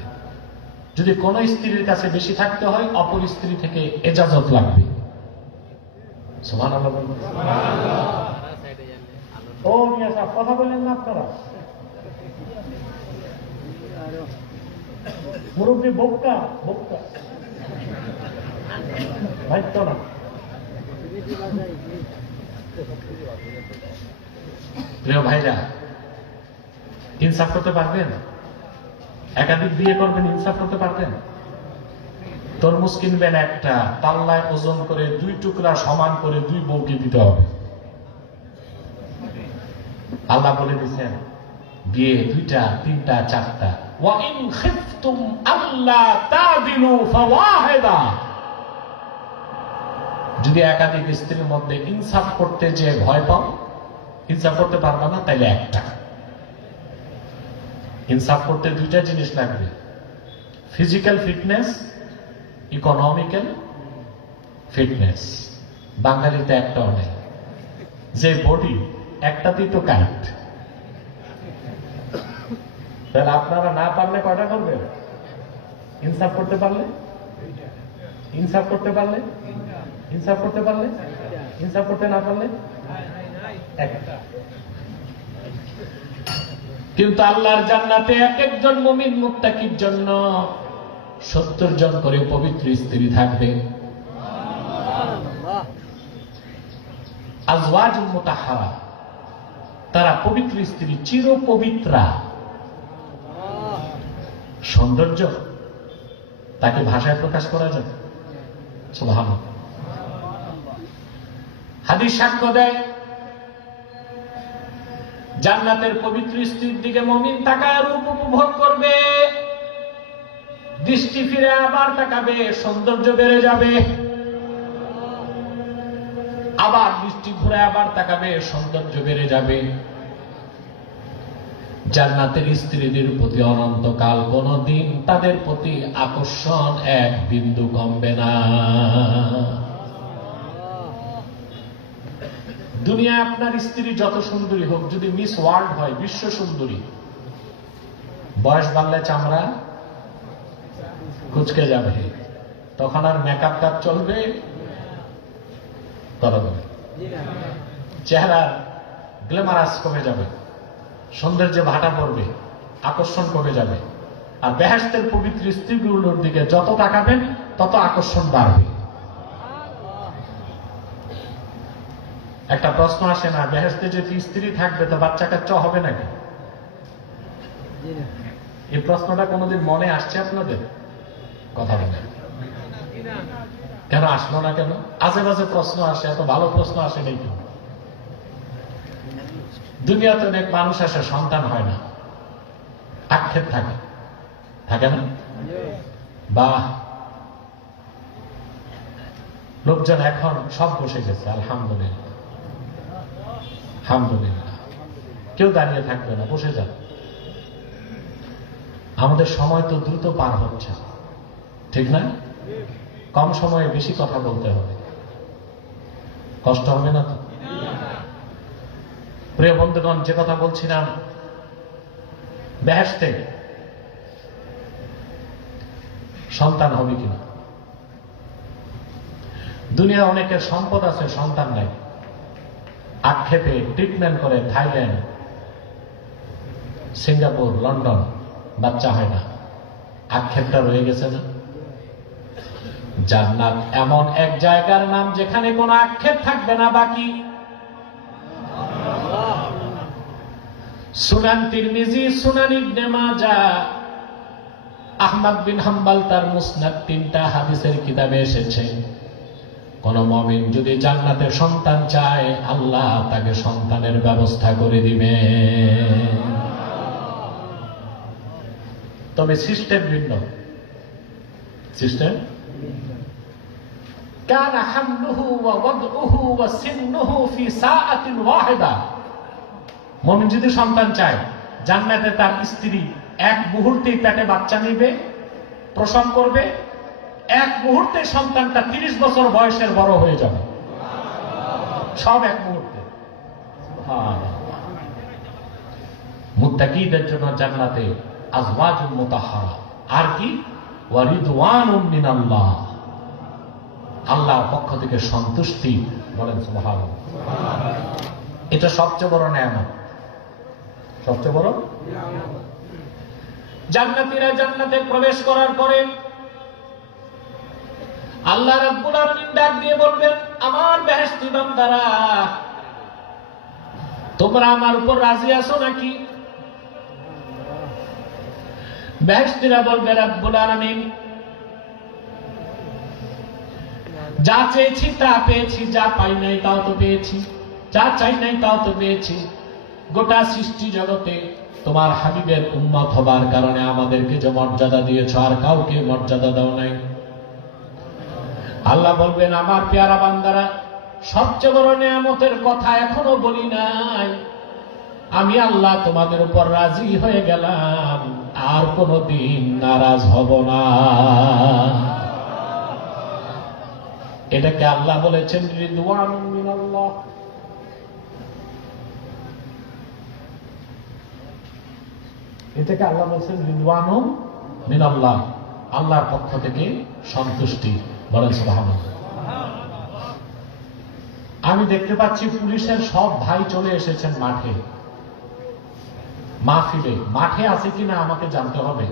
যদি কোন স্ত্রীর কাছে বেশি থাকতে হয়, অপর স্ত্রী থেকে এজাজত লাগবে। সুবহানাল্লাহ। ও মিয়া সাহেব, কথা বললেন না আপনারা? মুরব্বী বক্তা বক্তা ভাই তো না। প্রিয় ভাইরা, ইনসাফ করতে পারবেন? একাধিক বিয়ে করবেন, ইনসাফ করতে পারবেন? তরমুজ কিনবেন একটা, পাল্লায় ওজন করে 2 টুকরা সমান করে 2 বউকে দিতে হবে। আল্লাহ বলে দিচ্ছেন বিয়ে 2টা, 3টা, 4টা। ওয়া ইন খিফতুম আল্লা তাদিলু ফাওয়াহিদা, যদি একাধিক স্ত্রীর মধ্যে ইনসাফ করতে যে ভয় পাও, ইনসাফ করতে পারবে না, তাইলে একটা। ইনসাফ করতে 2টা জিনিস লাগবে, ফিজিক্যাল ফিটনেস, ইকোনমিক্যাল ফিটনেস। বাঙালিতে একটাও নেই। যে বডি একটাতেই তো কাইট। তাহলে আপনারা না পারলে কয়টা করবেন? ইনসাফ করতে পারলে, ইনসাফ করতে পারলে, ইনসাফ করতে পারলে, ইনসাফ করতে না পারলে একটা। কিন্তু আল্লাহর জান্নাতে এক একজন মুমিন মুত্তাকির জন্য 70 জন করে পবিত্র স্ত্রী থাকবে। আজওয়াজুম মুতাহহারা, তারা পবিত্র স্ত্রী, চির পবিত্রা। সৌন্দর্য তাকে ভাষায় প্রকাশ করা যায়? সুবহানাল্লাহ। হাদিস সাক্ষ্য দেয়, জান্নাতের পবিত্র স্ত্রীর দিকে মুমিন তাকায়, রূপ উপভোগ করবে, দৃষ্টি ফিরে আবার তাকাবে, সৌন্দর্য বেড়ে যাবে। আবার দৃষ্টি ঘুরে আবার তাকাবে, সৌন্দর্য বেড়ে যাবে। জান্নাতের স্ত্রীদের প্রতি অনন্তকাল কোনদিন তাদের প্রতি আকর্ষণ 1 বিন্দু কমবে না। দুনিয়ায় আপনার স্ত্রী যত সুন্দরী হোক, যদি মিস ওয়ার্ল্ড হয়, বিশ্ব সুন্দরী, বয়স বাড়লে চামড়া কুচকে যাবে, তখন আর মেকআপ কাজ চলবে? চেহারা গ্ল্যামারাস কমে যাবে, সৌন্দর্যে ভাটা পড়বে, আকর্ষণ কমে যাবে। আর বেহেশতের পবিত্র স্ত্রীগুলোর দিকে যত তাকাবেন তত আকর্ষণ বাড়বে। একটা প্রশ্ন আসে না, বেহেশতে যদি স্ত্রী থাকবে তো বাচ্চা কাচ্চা হবে নাকি? এই প্রশ্নটা কোনোদিন মনে আসছে আপনাদের? কথা বলেন, কেন আসলো না? কেন আজে বাজে প্রশ্ন আসে, এত ভালো প্রশ্ন আসে নেই কেন? দুনিয়াতে অনেক মানুষ আসে, সন্তান হয় না, আক্ষেপ থাকে, থাকে না? বা লোকজন এখন সব বসে গেছে, আলহামদুলিল্লাহ, আলহামদুলিল্লাহ। কেউ দাঁড়িয়ে থাকবে না, বসে যান। আমাদের সময় তো দ্রুত পার হচ্ছে, ঠিক না? কম সময়ে বেশি কথা বলতে হবে, কষ্ট হবে না তো? প্রিয় বন্ধুগণ, যে কথা বলছিলাম, বেহেশতে সন্তান হবে কিনা? দুনিয়া অনেকের সম্পদ আছে, সন্তান নাই। আক্ষেপে ট্রিটমেন্ট করে থাইল্যান্ড, সিঙ্গাপুর, লন্ডন, বাচ্চা হয় না, আক্ষেপটা রয়ে গেছে না? জান্নাত এমন এক জায়গার নাম যেখানে কোনো আক্ষেপ থাকবে না বাকি। সুনান তিরমিজি, সুনান ইবনে মাজাহ, আহমদ বিন হাম্বল তার মুসনাদ, 3টা হাদিসের কিতাবে এসেছে, কোন মুমিন যদি জান্নাতে সন্তান চায়, আল্লাহ তাকে সন্তানের ব্যবস্থা করে দিবে। তবে সিস্টেম ভিন্ন। সিস্টেম كان حمله ووضعه وسنه في ساعة واحدة। মুমিন যদি সন্তান চায়, জান্নাতে তার স্ত্রী এক মুহূর্তেই পেটে বাচ্চা নিবে, প্রসব করবে, এক মুহূর্তে সন্তানটা 30 বছর বয়সের বড় হয়ে যাবে, সব এক মুহূর্তে। মুত্তাকিদের জন্য জান্নাতে আজওয়াজুল মুতাহহারা, আর কি ওয়া রিদওয়ানুম মিনাল্লাহ, আল্লাহর পক্ষ থেকে সন্তুষ্টি। বলেন সুবহানাল্লাহ। এটা সবচেয়ে বড় নেয়ামত, সবচেয়ে বড়। জান্নাতীরা জান্নাতে প্রবেশ করার পরে আল্লাহ রাব্বুল আলামিন ডাক দিয়ে বলবেন, আমার বেহেশতি বান্দারা, তোমরা আমার উপর রাজি আছো নাকি? বেহেশতিরা বলবে, রাব্বুল আলামিন, যা চেয়েছি তা পেয়েছি, যা পাই নাই তাও তো পেয়েছি, যা চাই নাই তাও তো পেয়েছি। গোটা সৃষ্টি জগতে তোমার হাবিবের উম্মত হবার কারণে আমাদেরকে যে মর্যাদা দিয়েছ, আর কাউকে মর্যাদা দাও নাই। আল্লাহ বলবেন, আমার পেয়ারা বান্দারা, সবচেয়ে বড় নিয়ামতের কথা এখনো বলি নাই। আমি আল্লাহ তোমাদের উপর রাজি হয়ে গেলাম, আর কোনদিন নারাজ হব না। এটাকে আল্লাহ বলেছেন রিদওয়ানুম মিনাল্লাহ। এটাকে আল্লাহ বলেছেন রিদওয়ানুম মিনাল্লাহ, আল্লাহর পক্ষ থেকে সন্তুষ্টি। বলেন সুবহানাল্লাহ। আমি দেখতে পাচ্ছি পুলিশের সব ভাই চলে এসেছেন মাঠে, মাহফিলে। মাঠে আছে কিনা আমাকে জানতে হবে।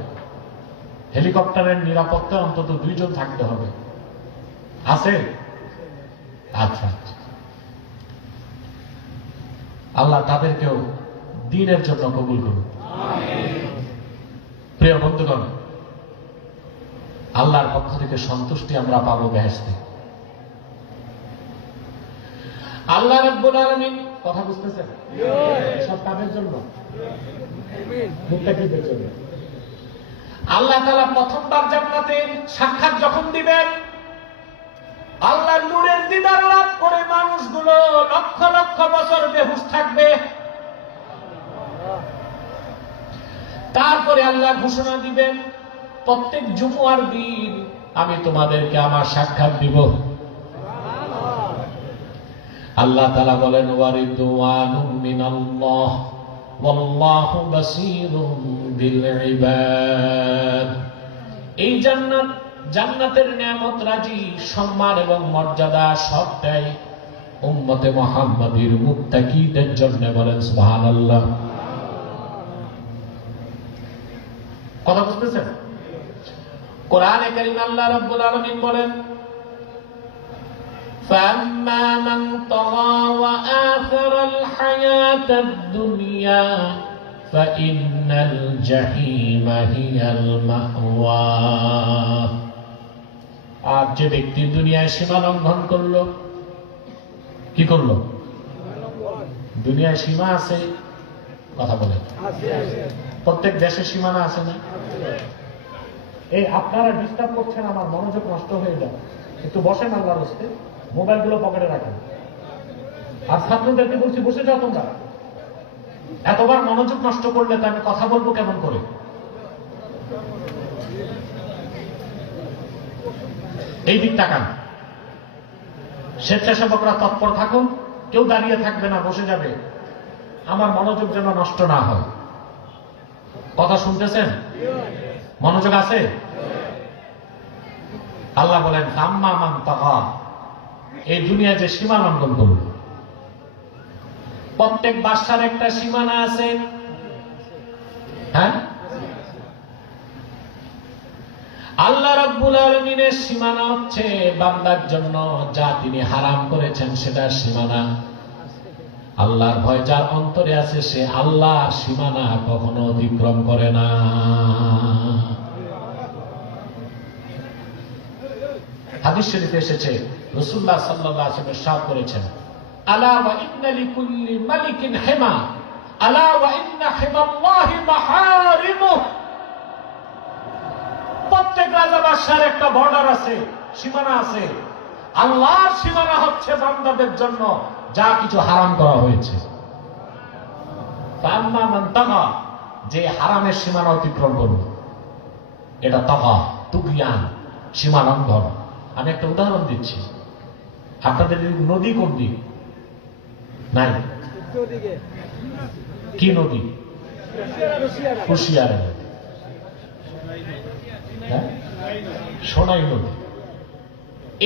হেলিকপ্টারের নিরাপত্তা অন্তত 2 জন থাকতে হবে। আছে? আচ্ছা, আল্লাহ তাদেরকেও দ্বীনের জন্য কবুল করুন। প্রিয় বন্ধুগণ, আল্লাহর পক্ষ থেকে সন্তুষ্টি আমরা পাবো বেহেশতে। আল্লাহ রাব্বুল আলামিন, কথা বুঝতেছেন? সব কাজের জন্য, মুত্তাকিদের জন্য। আল্লাহ তাআলা প্রথমবার জান্নাতে সাক্ষাৎ যখন দিবেন, আল্লাহর নূরের দিদার লাভ করে মানুষগুলো লক্ষ লক্ষ বছর বেহুশ থাকবে। তারপরে আল্লাহ ঘোষণা দিবেন, প্রত্যেক জুমআর দিন আমি তোমাদেরকে আমার সাক্ষাৎ দিব। আল্লাহ তাআলা বলেন, ওয়া রিদওয়ানুম মিনাল্লাহ ওয়াল্লাহু বাসীরুম বিল ইবাদ। এই জান্নাতের নিয়ামত, রাজি, সম্মান এবং মর্যাদা সবটাই উম্মতে মুহাম্মাদীর মুত্তাকিদের জন্য। বলেন সুবহানাল্লাহ। কথা বুঝতেছেন? কোরআনে কারীম আল্লাহ রাব্বুল আলামিন বলেন, فَأَمَّا مَنْ طَغَى وَآثَرَ الْحَيَاةَ الدُّنْيَا فَإِنَّ الْجَحِيمَ هِيَ الْمَأْوَى। আর যে ব্যক্তি দুনিয়ায় সীমা লঙ্ঘন করলো, কি করলো? দুনিয়ায় সীমা আছে, কথা বলে। প্রত্যেক দেশের সীমানা আছে না? এই আপনারা ডিস্টার্ব করছেন, আমার মনোযোগ নষ্ট হয়ে যায়। একটু বসেন আল্লাহর রাস্তে, মোবাইলগুলো পকেটে রাখেন। আর ছাত্রদেরকে বলছি, বসে যাও তোমরা। এতবার মনোযোগ নষ্ট করলে তো আমি কথা বলবো কেমন করে? এই দিক তাকান। স্বেচ্ছাসেবকরা তৎপর থাকুন, কেউ দাঁড়িয়ে থাকবে না, বসে যাবে। আমার মনোযোগ যেন নষ্ট না হয়। কথা শুনতেছেন? মনোযোগ আছে? আল্লাহ বলেন, আম্মা মান তাগা, এই দুনিয়া যে সীমা লঙ্ঘন করল, প্রত্যেক বাদশার একটা সীমানা আছে। হ্যাঁ, আল্লাহ রাব্বুল আলামিনের সীমানা হচ্ছে বান্দার জন্য যা তিনি হারাম করেছেন সেটার সীমানা। আল্লাহর ভয় যার অন্তরে আছে সে আল্লাহর সীমানা কখনো অতিক্রম করে না। হাদিস শরীফে এসেছে রাসূলুল্লাহ সাল্লাল্লাহু আলাইহি ওয়াসাল্লাম ইরশাদ করেছেন, আলা ওয়া ইন্না লিকুল্লি মালিকিন হিমা, আলা ওয়া ইন্না হিমাল্লাহি মাহারিমুহু। প্রত্যেক রাজা বাদশার একটা বর্ডার আছে, সীমানা আছে। আল্লাহর সীমানা হচ্ছে বান্দাদের জন্য যা কিছু হারাম করা হয়েছে। ফাম্মা মান তাগা, যে হারামের সীমানা অতিক্রম করবে, এটা তাগা, তুগয়ান, সীমা লঙ্ঘন। আমি একটা উদাহরণ দিচ্ছি। আপনাদের নদী কোন দিক? নাই। কি নদী? কুশিয়ারা নদী, সোনাই নদী।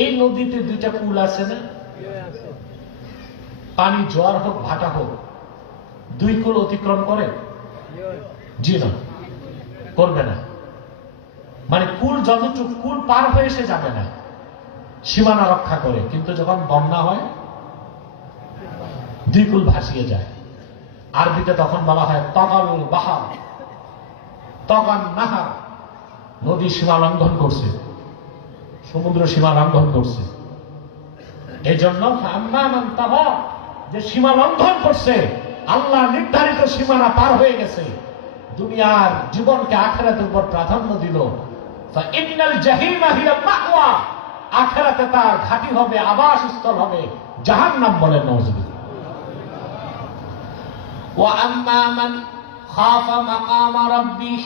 এই নদীতে দুইটা কুল আছে না? পানি জোয়ার হোক ভাটা হোক, দুই কুল অতিক্রম করে? জি না, করবে না। মানে কুল যতটুকু, কুল পার হয়ে সে যাবে না, সীমানা রক্ষা করে। কিন্তু যখন বন্যা হয় দুই কুল ভাসিয়ে যায়। আরবিতে তখন বলা হয় তগাল বাহার, তগান নাহার। নদী সীমা লঙ্ঘন করছে, সমুদ্র সীমা লঙ্ঘন করছে। এই জন্য যে সীমা লঙ্ঘন করছে, আল্লাহ নির্ধারিত সীমানা পার হয়ে গেছে, দুনিয়ার জীবনকে আখিরাতের উপর প্রাধান্য দিল। ইন্নাল জাহিমা হিয়া মাওয়া, আখিরাতে তার ঘাঁটি হবে, আবাসস্থল হবে জাহান্নাম। বলেন নাউযুবিল্লাহ। ওয়া আম্মা মান খাফা মাকাম রাব্বিহ,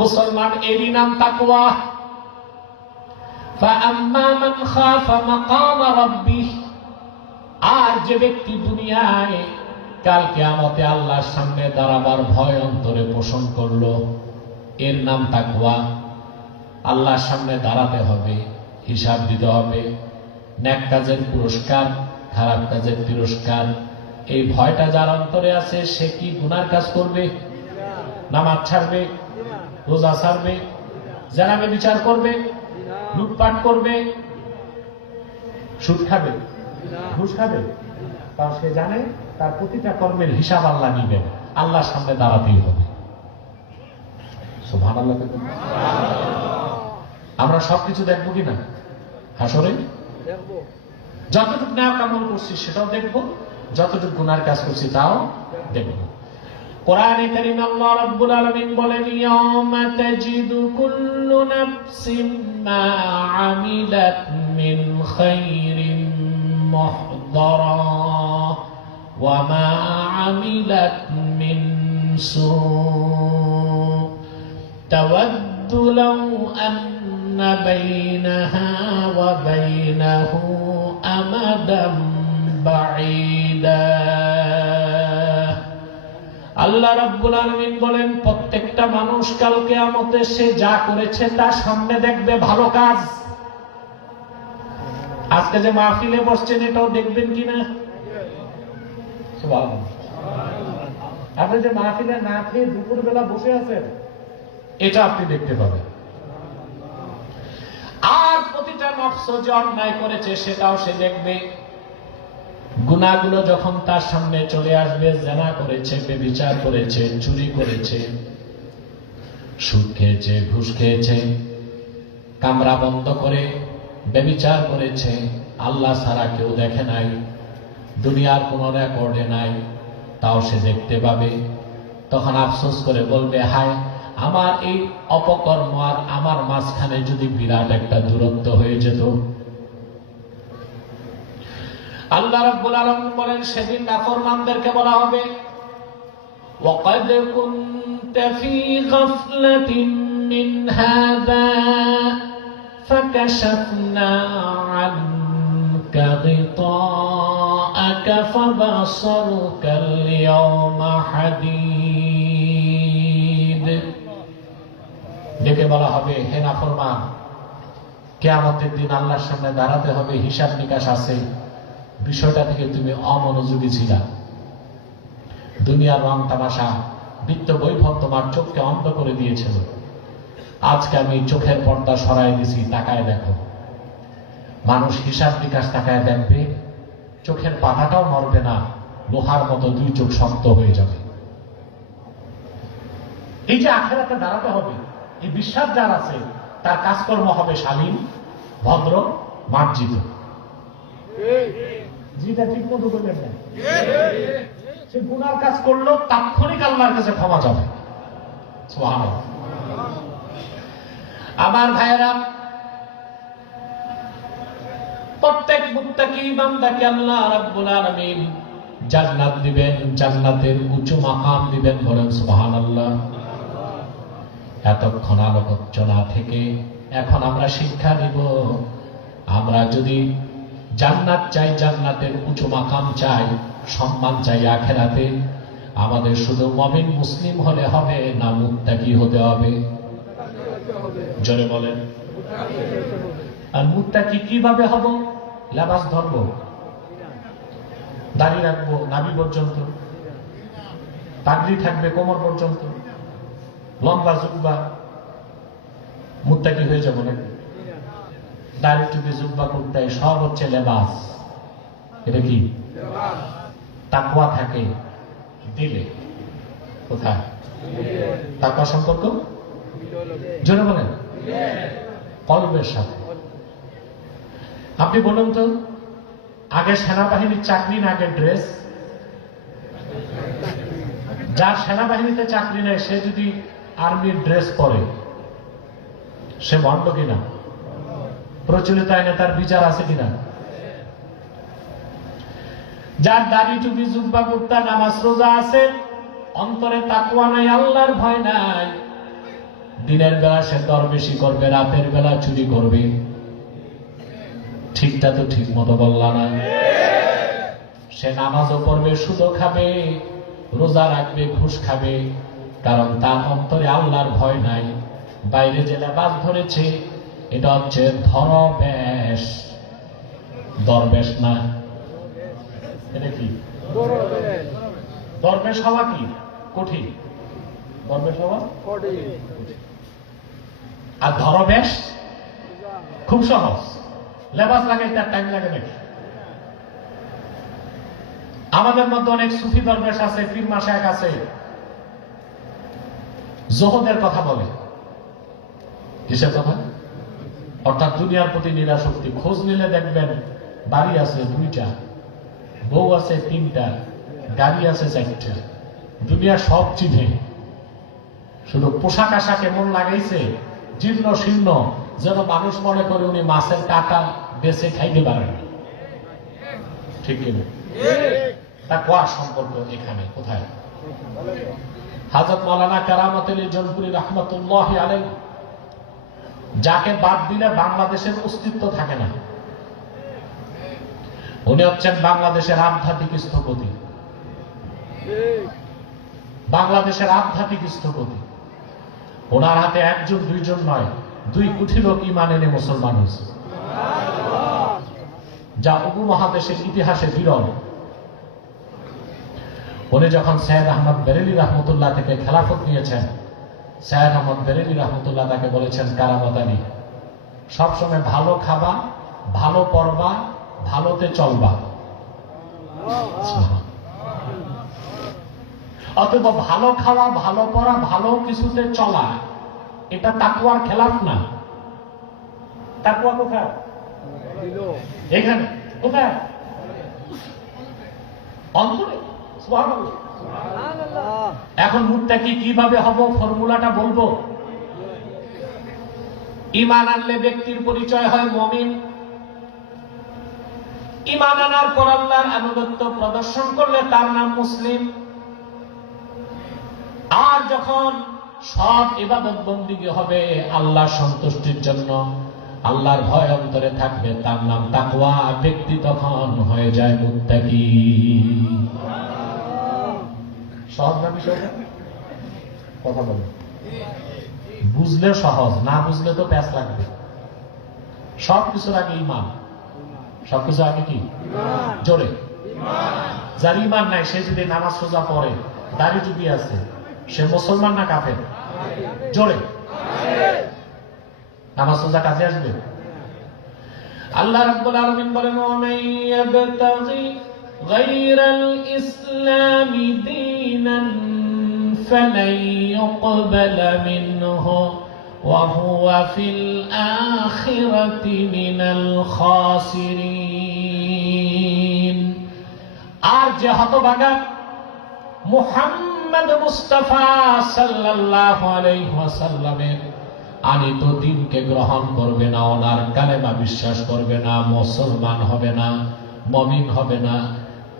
মুসলমান এরই নাম তাকওয়া। ফাআম্মা মান খাফা মাকাম রাব্বিহ, আর যে ব্যক্তি দুনিয়ায় কাল কিয়ামতে আল্লাহর সামনে দাঁড়াবার ভয় অন্তরে পোষণ করলো, এর নাম তাকওয়া। আল্লাহর সামনে দাঁড়াতে হবে, হিসাব দিতে হবে, নেক কাজের পুরস্কার, খারাপ কাজের তিরস্কার। এই ভয়টা যার অন্তরে আছে সে কি গুনার কাজ করবে? নামাজ ছাড়বে, রোজা ছাড়বে, জানাবে বিচার করবে, লুটপাট করবে, সুদ খাবে, ঘুষ খাবে? তাও সে জানে তার প্রতিটা কর্মের হিসাব আল্লাহ নিবেন, আল্লাহর সামনে দাঁড়াতেই হবে। সুবহানাল্লাহ। আমরা সবকিছু দেখবো কিনা হাসরে? যতটুকু নেক আমল করছি সেটাও দেখবো, যতটুকু গুনার কাজ করছি তাও দেখবো। কোরআনে কারীমে আল্লাহ রাব্বুল আলামিন বলেন, ইয়াওমা তাজিদু কুল্লু নাফসিন মা আমিলাত মিন খাইরিন মুহদারা ওয়া মা আমিলাত মিন সু তাওয়াদ্দু লাউ আন্না বাইনাহা ওয়া বাইনাহু আমাদাম বাঈদা। আল্লাহ রাব্বুল আলামিন বলেন, প্রত্যেকটা মানুষ কাল কিয়ামতে সে যা করেছে তার সামনে দেখবে ভালো কাজ। আজকে যে মাহফিলে বসছেন এটাও দেখবেন কিনা? সুবহানাল্লাহ। আপনি যে মাহফিলে না খেয়ে দুপুরবেলা বসে আছেন, এটা আপনি দেখতে পাবেন। আর প্রতিটা নফস যে অন্যায় করেছে সেটাও সে দেখবে। গুনাহগুলো যখন তার সামনে চলে আসবে, জিনা করেছে, ব্যভিচার করেছে, চুরি করেছে, সুদ খেয়েছে, ঘুষ খেয়েছে, কামরা বন্ধ করে ব্যভিচার করেছে, আল্লাহ ছাড়া কেউ দেখে নাই, দুনিয়ার কোন রেকর্ডে নাই, তাও সে দেখতে পাবে। তখন আফসোস করে বলবে, হায় আমার এই অপকর্ম আর আমার মাঝখানে যদি বিরাট একটা দূরত্ব হয়ে যেত। আল্লাহ রাব্বুল আলামিন বলেন, সেদিন নাফরমানদেরকে বলা হবে, ওয়াকাদ কুনতা ফী গাফলাতিন মিন হাযা ফাকাশাফনা আনকা গিতাআকা ফাবাসারুকাল ইয়াওমা হাদীদ। ডেকে বলা হবে, হে নাফরমান, কিয়ামতের দিন আল্লাহর সামনে দাঁড়াতে হবে, হিসাব নিকাশ আছে। বিষয়টা থেকে তুমি অমনোযোগী ছিলা। দুনিয়ার রং তামাশা, বৃত্ত বৈভব তোমার চোখকে অন্ধ করে দিয়েছিল। আজকে আমি চোখের পর্দা সরাই দিছি, তাকায় দেখো। মানুষ হিসাব বিকাশ তাকায় দেখবে, চোখের পাতাটাও নড়বে না, লোহার মতো দুই চোখ শক্ত হয়ে যাবে। এই যে আখেরাতে দাঁড়াতে হবে, এই বিশ্বাস যার আছে তার কাজকর্ম হবে শালীন, ভদ্র, মার্জিত। যেটা ঠিক মতো বললেন না, সে গুনার কাজ করলেও তাৎক্ষণিক আল্লাহর কাছে ক্ষমা যাবে। সুবহানাল্লাহ। আমার ভাইয়েরা, প্রত্যেক মুত্তাকি বান্দাকে আল্লাহ রাব্বুল আলামিন জান্নাত দিবেন, জান্নাতের উঁচু মাকাম দিবেন। বলেন সুবহানাল্লাহ। এতক্ষণ আলোচনা থেকে এখন আমরা শিক্ষা নিব, আমরা যদি জান্নাত চাই, জান্নাতের উঁচু মাকাম চাই, সম্মান চাই আখেরাতে, আমাদের শুধু মুমিন মুসলিম হলে হবে না, মুত্তাকি হতে হবে? জোরে বলেন। আর মুত্তাকি কিভাবে হব? লেবাস ধরবো, দাড়ি রাখবো নাভি পর্যন্ত, পাগড়ি থাকবে কোমর পর্যন্ত, লম্বা জুব্বা, মুত্তাকি হয়ে যাবো নাকি? দাড়ি টুপি জুব্বা কুর্তাই সব হচ্ছে লেবাস। এটা কি? তাকওয়া থাকে দিলে। কোথায় তাকওয়া সম্পর্ক? জোরে বলেন। কলবের সাথে। আপনি বলুন তো, আগে সেনাবাহিনীর চাকরি না আগে ড্রেস? যার সেনাবাহিনীতে চাকরি নেই সে যদি আর্মির ড্রেস পরে, সে ভণ্ড কিনা? প্রচলিত আইনে তার বিচার আছে কিনা? যার দাড়ি টুপি জুব্বা কুর্তা নামাজ রোজা আছে, অন্তরে তাকওয়া নাই, আল্লাহর ভয় নাই, দিনের বেলা সে দরবেশি করবে, রাতের বেলা চুরি করবে। ঠিকটা তো ঠিক মতো বললা না? সে নামাজও পড়বে, সুদও খাবে, রোজা রাখবে, ঘুষ খাবে, কারণ তার অন্তরে আল্লাহর ভয় নাই। বাইরে যে লেবাস ধরেছে এটা হচ্ছে ধরবেশ, দরবেশ না। এটা কি? দরবেশ হওয়া কি কঠিন? দরবেশ হওয়া কঠিন। আর ধরবেশ খুব সহজ। লেবাস লাগাই তার টাইম লাগে নাকি? আমাদের মধ্যে অনেক সুফি দরবেশ আছে, পীর মাশায়েখ আছে, জোহদের কথা বলে। কিসের কথা? অর্থাৎ দুনিয়ার প্রতি নিরাসক্তি। খোঁজ নিলে দেখবেন বাড়ি আছে 2টা, বউ আছে 3টা, গাড়ি আছে 4টা, দুনিয়া সব চিনে, শুধু পোশাক আশাক এমন লাগাইছে জীর্ণ শীর্ণ, যেন মানুষ মনে করে উনি মাছের কাঁটা বেছে খাইতে পারেন। ঠিক কিনা? তাকওয়া সম্পর্ক এখানে কোথায়? হযরত মাওলানা কারামত আলী জৌনপুরী রাহমাতুল্লাহি আলাইহি, যাকে বাদ দিলে বাংলাদেশের অস্তিত্ব থাকে না, উনি হচ্ছেন বাংলাদেশের আধ্যাত্মিক স্থপতি। বাংলাদেশের আধ্যাত্মিক স্থপতি। ওনার হাতে একজন দুইজন নয়, 2 কোটি লোক ঈমান এনে মুসলমান হয়েছে, যা উপমহাদেশের ইতিহাসে বিরল। উনি যখন সৈয়দ আহমদ বেরেলি রহমতুল্লাহ থেকে খেলাফত নিয়েছেন, সৈয়দ আহমদ বেরেলি রহমতুল্লাহ তাকে বলেছেন, কারামত আলী, সবসময় ভালো খাবা, ভালো পড়বা, ভালোতে চলবা। অথবা ভালো খাওয়া, ভালো পড়া, ভালো কিছুতে চলা, এটা তাকওয়ার খেলাফ না। তাকওয়া কোথায়? এখানে। কোথায়? অন্তরে। সুবহানাল্লাহ। এখন মুত্তাকি কিভাবে হব, ফর্মুলাটা বলবো। ঈমান আনলে ব্যক্তির পরিচয় হয় মুমিন। ঈমান আনার পর আল্লাহর আনুগত্য প্রদর্শন করলে তার নাম মুসলিম। আর যখন সব ইবাদত বন্দেগী হবে আল্লাহর সন্তুষ্টির জন্য, আল্লাহর ভয় অন্তরে থাকবে, তার নাম তাকওয়া। ব্যক্তি তখন হয়ে যায় মুত্তাকি। সহজ না বিষয়টা? কথা বলো। বুঝলে সহজ, না বুঝলে তো প্যাঁচ লাগবে। সব কিছুর আগে ঈমান, সবকিছু আগে কি? জোরে। যার ইমান নাই সে যদি নামাজ সোজা পড়ে, দাড়ি টুপি আছে, সে মুসলমান না কাফের? জোরে। নামাজ সোজা কাজে আসবে? আল্লাহ রাব্বুল আলামিন বলেন, ওয়ামান ইয়াবতাগি গায়রাল ইসলামি দীনান ফালান ইউকবালা মিনহু ওয়া হুয়া ফিল আখিরাতি মিনাল খাসিরিন। আর যে হতভাগা মুহাম্মদ মুস্তাফা সাল্লাল্লাহু আলাইহি ওয়াসাল্লামের আনিত দ্বীনকে গ্রহণ করবে না, ওনার কালেমা বিশ্বাস করবে না, মুসলমান হবে না, মুমিন হবে না,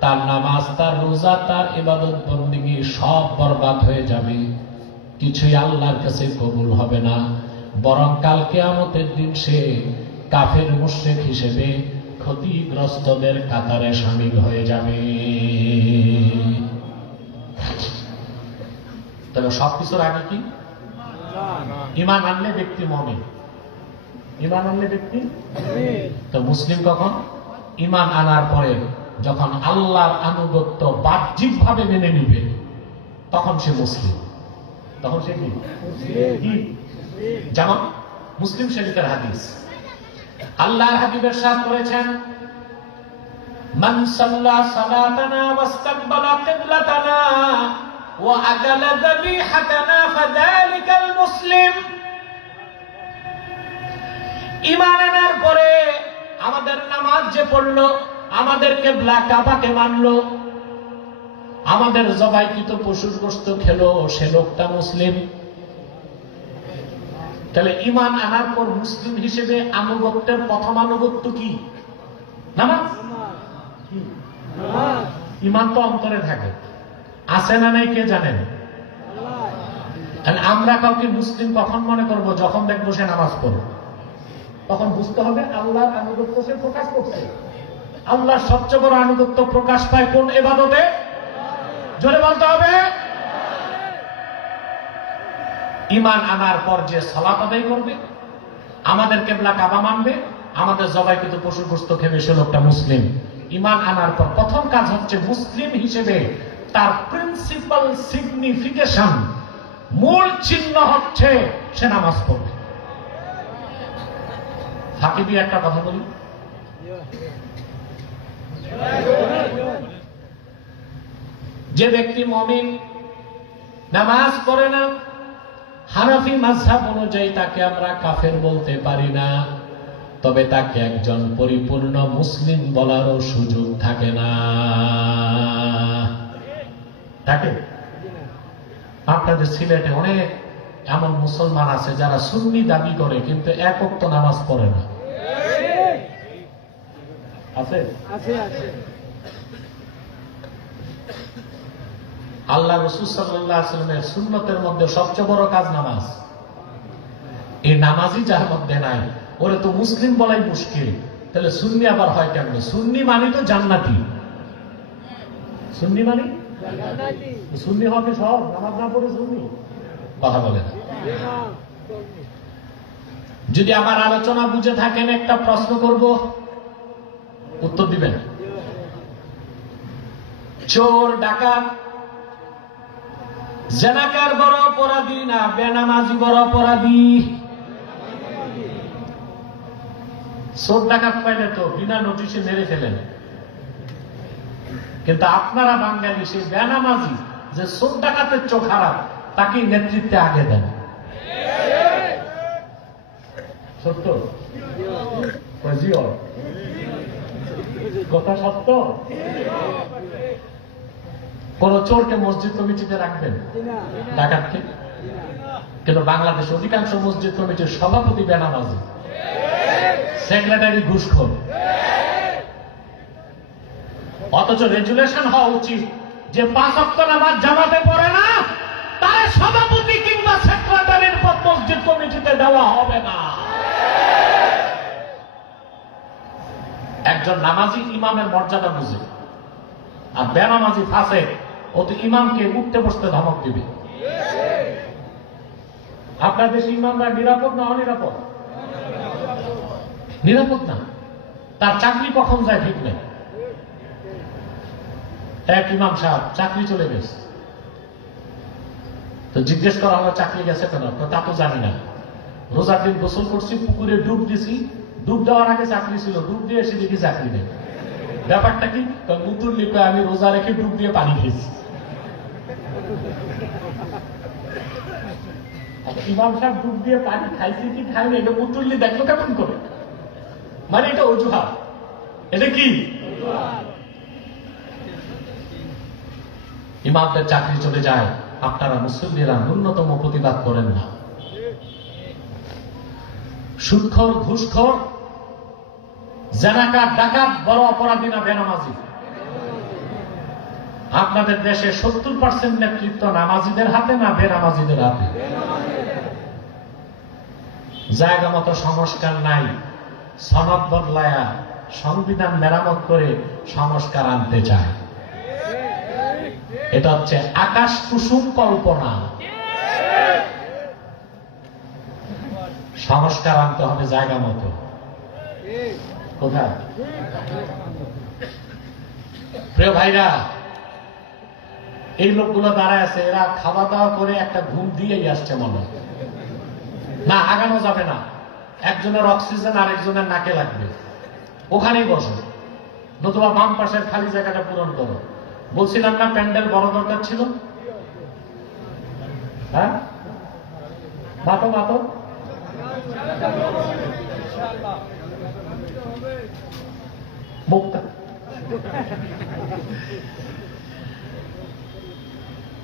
তার নামাজ, তার রোজা, তার ইবাদত বন্দেগী সব বরবাদ হয়ে যাবে, কিছুই আল্লাহর কাছে কবুল হবে না। বরং কাল কিয়ামতের দিন সে কাফের মুশরিক হিসেবে ক্ষতিগ্রস্তদের কাতারে শামিল হয়ে যাবে। তবে সবকিছুর আগে কি? ইমান আনলে ব্যক্তি মুমিন। ইমান আনলে ব্যক্তি তো মুসলিম কখন? ইমান আনার পরে যখন আল্লাহর আনুগত্য বাহ্যিক ভাবে মেনে নিবে তখন সে মুসলিম। তখন সে কি? যেমন মুসলিম শরীফের হাদিস, আল্লাহর হাবিব ইরশাদ করেছেন, মান সাল্লা সালাতানা ওয়াস্তাকবালা কিবলাতানা ওয়া আকালা যাবিহাতানা ফাযালিকাল মুসলিম। ঈমান আনার পরে আমাদের নামাজ যে পড়লো, আমাদের কিবলা কাবাকে মানলো, আমাদের জবাইকৃত পশুর গোশত খেলো, সে লোকটা মুসলিম। তাহলে ঈমান আনার পর মুসলিম হিসেবে আনুগত্যের প্রথম আনুগত্য কি? নামাজ। ঈমান তো অন্তরে থাকে, আছে না নাই কে জানেন? আমরা কাউকে মুসলিম কখন মনে করব? যখন দেখবো সে নামাজ পড়ে, তখন বুঝতে হবে আল্লাহর আনুগত্য সে প্রকাশ করছে। আল্লাহর সবচেয়ে বড় আনুগত্য প্রকাশ পায় কোন ইবাদতে? জোরে বলতে হবে। ঈমান আনার পর যে সালাত আদায় করবে, আমাদের কিবলা কাবা মানবে, আমাদের জবাইকৃত পশুর গোশত খেবে, সে লোকটা মুসলিম। ঈমান আনার পর প্রথম কাজ হচ্ছে মুসলিম হিসেবে তার প্রিন্সিপাল সিগনিফিকেশন, মূল চিহ্ন হচ্ছে সে নামাজ পড়বে। ফাঁকি দিয়ে একটা কথা বলি, যে ব্যক্তি মুমিন নামাজ পড়ে না, হানাফি মাযহাব অনুযায়ী তাকে আমরা কাফের বলতে পারি না, তবে তাকে একজন পরিপূর্ণ মুসলিম বলারও সুযোগ থাকে না। থাকে? আপনাদের সিলেটে অনেক এমন মুসলমান আছে যারা সুন্নি দাবি করে কিন্তু এক ওয়াক্ত নামাজ পড়ে না। আছে? আল্লাহ রাসূল সাল্লাল্লাহু আলাইহি ওয়াসাল্লামের সুন্নতের মধ্যে সবচেয়ে বড় কাজ নামাজ। এই নামাজই যার মধ্যে নাই, ওরে তো মুসলিম বলাই মুশকিল। তাহলে সুন্নি আবার হয় কেমনে? সুন্নি মানে তো জান্নাতি। সুন্নি মানে সুন্নি হবে সব, নামাজ না পড়ে সুন্নি? কথা বলে না। যদি আমার আলোচনা বুঝে থাকেন, একটা প্রশ্ন করব, উত্তর দিবেন। চোর, ডাকাত, জানাকার বড় অপরাধী না বেনামাজি বড় অপরাধী? চোর ডাকাত পাইলে তো বিনা নোটিশে মেরে ফেলেন, কিন্তু আপনারা বাঙালি সেই বেনামাজি যে চোর ডাকাতের চোখ খারাপ তাকে নেতৃত্বে আগে দেন। সত্য কথা, সত্য। কোন চোরকে মসজিদ কমিটিতে রাখবেন? ডাকাতকে? কিন্তু বাংলাদেশ অধিকাংশ মসজিদ কমিটির সভাপতি বেনামাজি, সেক্রেটারি ঘুষখোর। অথচ রেজুলেশন হওয়া উচিত যে 5 ওয়াক্ত নামাজ জামাতে পড়ে না তার সভাপতি কিংবা সেক্রেটারির পদ মসজিদ কমিটিতে দেওয়া হবে না। একজন নামাজি ইমামের মর্যাদা বুঝে, আর বেনামাজি ফাসে ও তো ইমামকে উঠতে বসতে ধমক দিবে। আপনার দেশে ইমামরা নিরাপদ না অনিরাপদ? নিরাপদ না। তার চাকরি কখন যায় ঠিক নেই। এক ইমাম সাহেব চাকরি চলে গেছে, তো জিজ্ঞেস করা হলো চাকরি গেছে কেন? তা তো জানি না, রোজার দিন গোসল করছি, পুকুরে ডুব দিছি, ডুব দেওয়ার আগে চাকরি ছিল, ডুব দিয়ে এসে দেখি চাকরি নেই। ব্যাপারটা কি? মুতুল্লি কয় আমি রোজা রেখে ডুব দিয়ে পানি খেয়েছি। ইমাম সাহেব ডুব দিয়ে পানি খাইছে কি খাইনি এটা মুতুল্লি দেখলো কেমন করে? মানে এটা অজুহাত, এটা কি? ইমামদের চাকরি চলে যায়, আপনারা মুসলিমরা ন্যূনতম প্রতিবাদ করেন না। সুদখোর, ঘুষখোর, জানাকার, ডাকাত বড় অপরাধী না বেনামাজি? আপনাদের দেশে 70% নেতৃত্ব নামাজিদের হাতে না বেনামাজিদের হাতে? জায়গা মতো সংস্কার নাই, সনদ বদলায়া সংবিধান মেরামত করে সংস্কার আনতে চায়। এটা হচ্ছে আকাশ কুসুম কল্পনা। সংস্কার আনতে হবে জায়গা মতো। কোথায়? প্রিয় ভাইরা, এই লোকগুলো দাঁড়ায় আছে, এরা খাওয়া দাওয়া করে একটা ঘুম দিয়েই আসছে মনে না, আগানো যাবে না। একজনের অক্সিজেন আরেকজনের নাকে লাগবে, ওখানেই বসো, নতুবা বাম পাশের খালি জায়গাটা পূরণ করো। বলছিলাম না প্যান্ডেল বড় দরকার ছিল? হ্যাঁ, মাতো মাতো মুক্তা।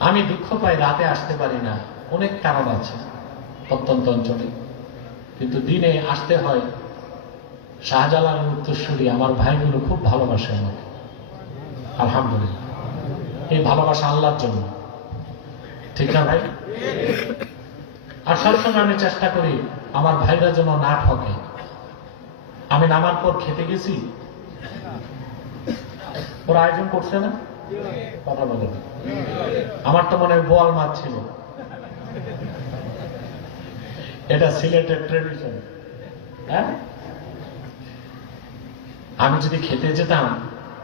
আমি দুঃখ পাই রাতে আসতে পারি না, অনেক কারণ আছে প্রত্যন্ত অঞ্চলে, কিন্তু দিনে আসতে হয়। শাহজালাল উত্তরসূরি আমার ভাইগুলো খুব ভালোবাসে আমাকে, আলহামদুলিল্লাহ। এই ভালোবাসা আল্লাহর জন্য, ঠিক না ভাই? আর সবসময় আমি চেষ্টা করি আমার ভাইরা যেন না ঠকে। আমি নামার পর খেতে গেছি, ওরা আয়োজন করছে না, কথা বলে, আমার তো মনে হয় বোয়াল মাছ ছিল। এটা সিলেটের ট্রেডিশন। হ্যাঁ, আমি যদি খেতে যেতাম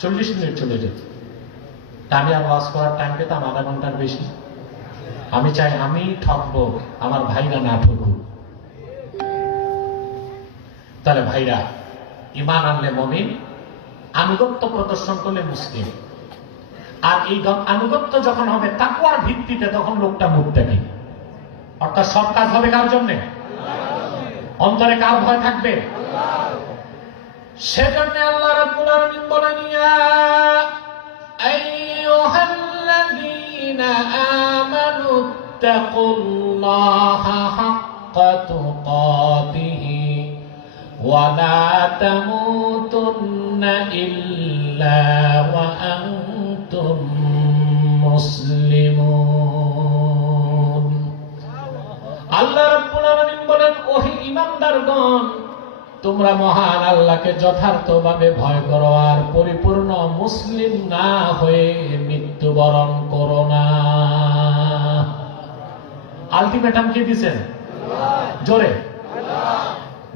40 মিনিট চলে যেত, তা আমি আর ওয়াজ করার টাইম পেতাম আধা ঘন্টার বেশি। আমি চাই আমি ঠকবো, আমার ভাইরা না ঠকুক। তাহলে ভাইরা, ঈমান আনলে মুমিন, আনুগত্য প্রদর্শন করলে মুসলিম। আর এই আনুগত্য যখন হবে তাকওয়ার ভিত্তিতে, তখন লোকটা মুত্তাকি। অর্থাৎ সব কাজ হবে কার জন্যে? অন্তরে কার ভয় থাকবে? সেজন্য আল্লাহ রাব্বুল আলামিন বলেন, ইয়া আইয়ুহাল্লাযীনা আমানু তাকুল্লাহা হাক্কা তুকাতিহি ওয়া লা তামুতুন্না ইল্লা ওয়া আনতুম মুসলিমুন। আল্লাহ রাব্বুল আলামিন বলেন, ওহে ঈমানদারগণ, তোমরা মহান আল্লাহকে যথার্থভাবে ভয় করো আর পরিপূর্ণ মুসলিম না হয়ে মৃত্যুবরণ করো না। আলটিমেটাম কি দিছেন? জোরে,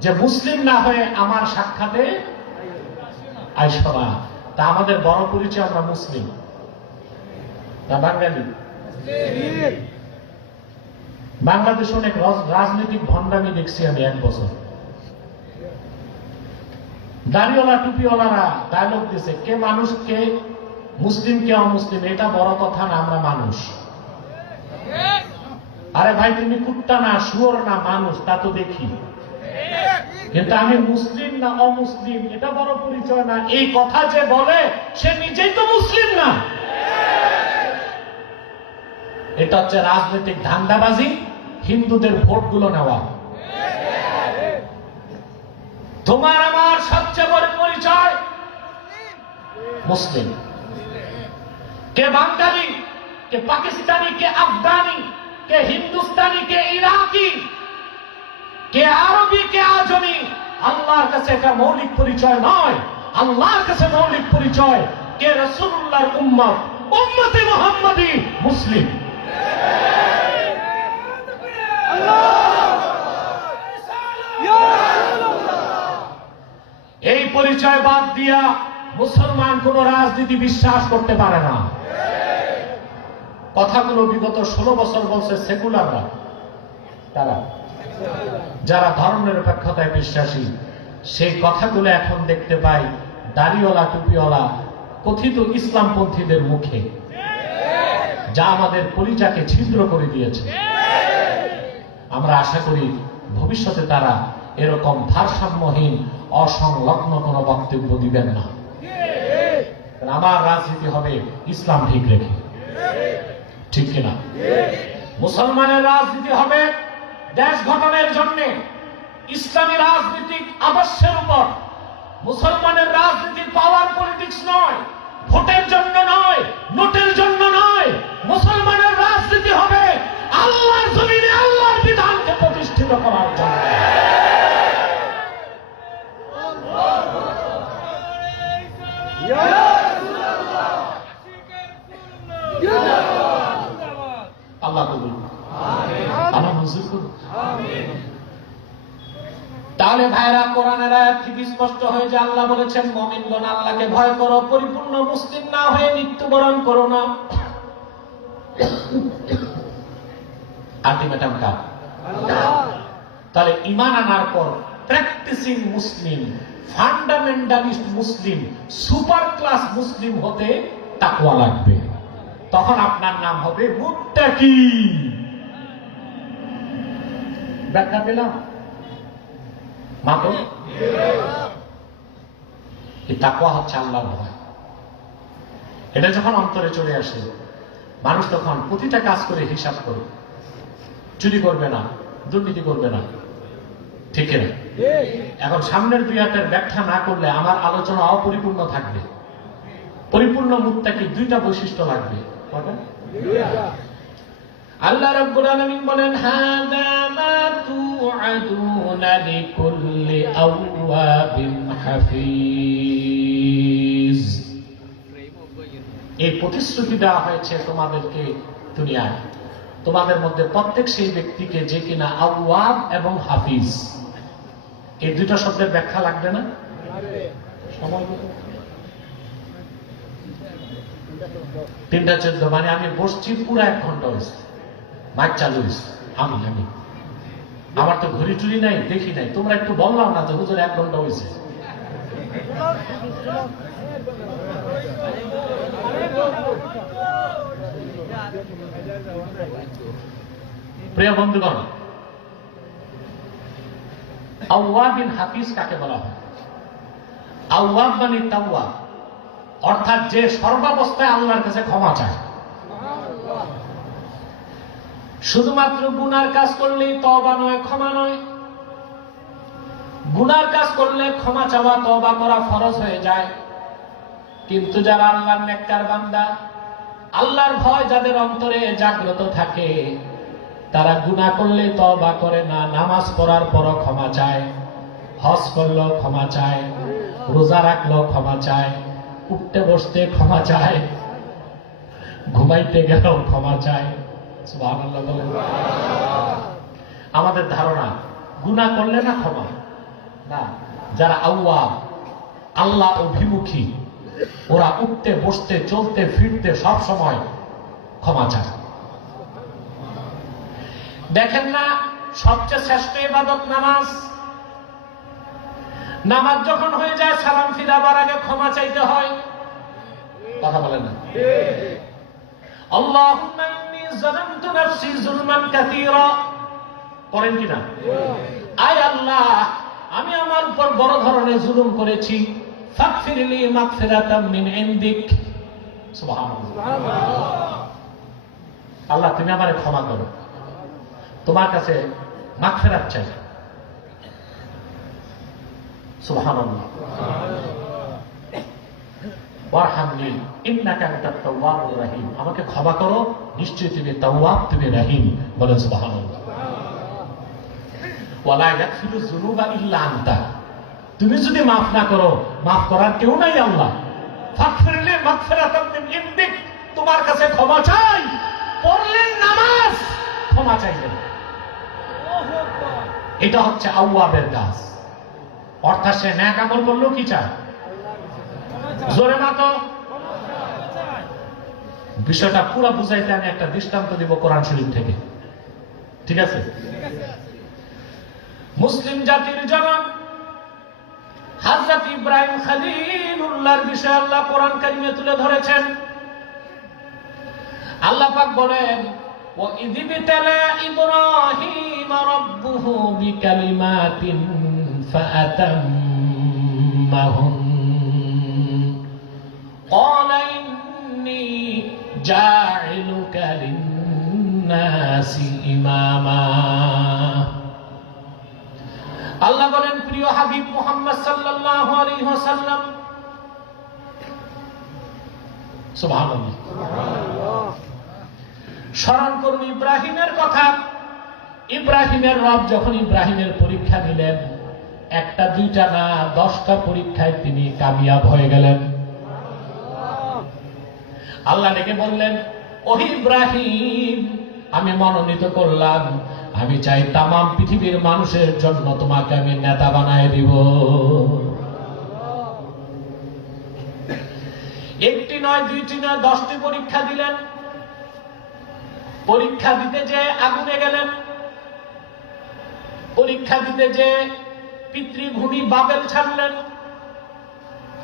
যে মুসলিম না হয়ে আমার সাক্ষাতে আইসো না। তা আমাদের বড় পরিচয় আমরা মুসলিম না বাঙালি? বাংলাদেশে অনেক রাজনৈতিক ভণ্ডামি দেখছি আমি 1 বছর। দাড়িওয়ালা টুপিওয়ালারা ডায়লগ দিছে, কে মানুষ, কে মুসলিম, কে অমুসলিম, এটা বড় কথা না, আমরা মানুষ। আরে ভাই, তুমি কুত্তা না, শুয়োর না, মানুষ, তা তো দেখি, কিন্তু আমি মুসলিম না অমুসলিম এটা বড় পরিচয় না। এই কথা যে বলে সে নিজেই তো মুসলিম না। এটা হচ্ছে রাজনৈতিক ধান্দাবাজি, হিন্দুদের ভোটগুলো নেওয়া। তোমার আমার সবচেয়ে বড় পরিচয় মুসলিম। কে বাঙালি, কে পাকিস্তানি, কে আফগানি, কে হিন্দুস্তানি, কে ইরাকি, কে আরবি, কে আজমি, আল্লাহর কাছে এটা মৌলিক পরিচয় নয়। আল্লাহর কাছে মৌলিক পরিচয় কে রাসূলুল্লাহর উম্মত, উম্মতে মুহাম্মাদি মুসলিম। এই পরিচয় পরিচয় বাদ দিয়া মুসলমান কোন রাজনীতি বিশ্বাস করতে পারে না। কথাগুলো বিগত 16 বছর বলছে সেকুলাররা, তারা যারা ধর্মনিরপেক্ষতায় বিশ্বাসী, সেই কথাগুলো এখন দেখতে পাই দাড়িওয়ালা টুপিওয়ালা কথিত ইসলামপন্থীদের মুখে, যা আমাদের কলিজাকে ছিদ্র করে দিয়েছে। আমরা আশা করি ভবিষ্যতে তারা এরকম ভারসাম্যহীন অসংলগ্ন কোনো বক্তব্য দিবেন না। আমার রাজনীতি হবে ইসলাম ঠিক রেখে, ঠিক কিনা? মুসলমানের রাজনীতি হবে দেশ গঠনের জন্য ইসলামী রাজনৈতিক আদর্শের উপর। মুসলমানের রাজনীতি পাওয়ার পলিটিক্স নয়, ভোটের জন্য নয়, নোটের জন্য নয়। মুসলমানের রাজনীতি হবে আল্লাহর জমিনে আল্লাহর বিধানকে প্রতিষ্ঠিত করার জন্য। আল্লাহ কবুল, আল্লাহ মঞ্জুর করুন। তাহলে ভাইরা, কোরআনের আয়াত থেকে স্পষ্ট হয়ে যে আল্লাহ বলেছেন মুমিনগণ আল্লাহকে ভয় করো, পরিপূর্ণ মুসলিম না হয়ে মৃত্যুবরণ করো না। আলটিমেটাম কার? তাহলে ঈমান আনার পর প্র্যাকটিসিং মুসলিম, ফান্ডামেন্টালিস্ট মুসলিম, সুপার ক্লাস মুসলিম হতে তাকওয়া লাগবে। তখন আপনার নাম হবে মুত্তাকি। ব্যাখ্যা পেলাম? মাত্র এই তাকওয়া হচ্ছে আল্লাহর ভয়। এটা যখন অন্তরে চলে আসে, মানুষ তখন প্রতিটা কাজ করে হিসাব করে, চুরি করবে না, দুর্নীতি করবে না, ঠিক না? এখন সামনের দুই আয়াতের ব্যাখ্যা না করলে আমার আলোচনা অপরিপূর্ণ থাকবে। পরিপূর্ণ মুত্তাকি দুইটা বৈশিষ্ট্য লাগবে। আল্লাহ রাব্বুল আলামিন বলেন, হাযা মা তুআদুনা লিকুল্লি আওয়াবিন হাফিজ। এই প্রতিশ্রুতি দেওয়া হয়েছে তোমাদেরকে দুনিয়ায়, তোমাদের মধ্যে প্রত্যেক সেই ব্যক্তিকে যে কিনা আওয়াব এবং হাফিজ। এই দুইটা শব্দের ব্যাখ্যা লাগবে না? সময় 3:14, মানে আমি বসছি পুরো 1 ঘন্টা হয়েছে, মাইক চালু হয়েছে। আমি আমার তো ঘড়ি টুরি নাই, দেখি নাই। তোমরা একটু বললাম না যে হুজুর 1 ঘন্টা হয়েছে। প্রিয় বন্ধুগণ, আওয়াবিন হাফিজ কাকে বলা হয়? আওয়াব মানে তাওয়াব, অর্থাৎ যে সর্বাবস্থায় আল্লাহর কাছে ক্ষমা চায়। শুধুমাত্র গুনার কাজ করলেই তওবা নয়, ক্ষমা নয়। গুনার কাজ করলে ক্ষমা চাওয়া, তওবা করা ফরজ হয়ে যায়। কিন্তু যারা আল্লাহর নেককার বান্দা, আল্লাহর ভয় যাদের অন্তরে জাগ্রত থাকে, তারা গুনাহ করলে তওবা করে না, নামাজ পড়ার পরও ক্ষমা চায়, হজ করলেও ক্ষমা চায়, রোজা রাখলেও ক্ষমা চায়, উঠতে বসতে ক্ষমা চায়, ঘুমাইতে গেলেও ক্ষমা চায়। সুবহানাল্লাহ বলেন। আমাদের ধারণা গুনাহ করলে না ক্ষমা না। যারা আওয়াব, আল্লাহ অভিমুখী, ওরা উঠতে বসতে চলতে ফিরতে সব সময় ক্ষমা চায়। দেখেন না, সবচেয়ে শ্রেষ্ঠ ইবাদত নামাজ। নামাজ যখন হয়ে যায়, সালাম ফিরাবার আগে ক্ষমা চাইতে হয়। কথা বলেন না? আল্লাহুম্মা ইন্নী যালামতু নাফসি যুলমান কাসীরা, পড়েন কিনা? আয় আল্লাহ, আমি আমার উপর বড় ধরনের জুলুম করেছি, ফাগফিরলি মাগফিরাতাম মিন ইনদিক। সুবহানাল্লাহ। আল্লাহ, তুমি আমারে ক্ষমা করো, তোমার কাছে মাগফিরাত চাই। সুবহানাল্লাহ। ওয়ারহামনি ইন্নাকা আনতাত তাওয়াবুর রহিম, আমাকে ক্ষমা করো, নিশ্চয়ই তুমি তাওয়াব, তুমি রহিম। বলেন সুবহানাল্লাহ। ওয়ালা ইয়াগফিরু যুনুবা ইল্লা আনতা, তুমি যদি মাফ না করো, মাফ করার কেউ নাই আল্লাহ। ফাগফিরলি মাগফিরাতাম মিন ইনদিক, তোমার কাছে ক্ষমা চাই। পড়লেন নামাজ, ক্ষমা চাইলেন। এটা হচ্ছে আওয়াবের কাজ। অর্থাৎ সে নেক আমল করলেও কি চায়? জোরে না তো। বিষয়টা পুরো বুঝাইতে আমি একটা দৃষ্টান্ত দিব কোরআন শরীফ থেকে, ঠিক আছে? মুসলিম জাতির জনক হযরত ইব্রাহিম খলিলুল্লাহর বিষয়ে আল্লাহ কোরআন কারিমে তুলে ধরেছেন। আল্লাহ পাক বলেন, ওয়া ইযিবতালা ইব্রাহিম রাব্বুহু বিকালিমাতিন ফাআতাম্মাহুন ক্বালা ইন্নী জাইলুকা লিন-নাসি ইমামা। আল্লাহ বলেন, প্রিয় হাবিব মুহাম্মদ সাল্লাল্লাহু আলাইহি ওয়াসাল্লাম, সুবহানাল্লাহ, স্মরণ করুন ইব্রাহিমের কথা। ইব্রাহিমের রব যখন ইব্রাহিমের পরীক্ষা নিলেন, একটা দুইটা না 10টা পরীক্ষায় তিনি কামিয়াব হয়ে গেলেন। আল্লাহ ডেকে বললেন, ওহে ইব্রাহিম, আমি মনোনীত করলাম, আমি চাই তামাম পৃথিবীর মানুষের জন্য তোমাকে আমি নেতা বানায় দিব। একটি নয়, দুইটি নয়, 10টি পরীক্ষা দিলেন। পরীক্ষা দিতে যে আগুনে গেলেন, পরীক্ষা দিতে যে পিতৃভূমি বাবেল ছাড়লেন,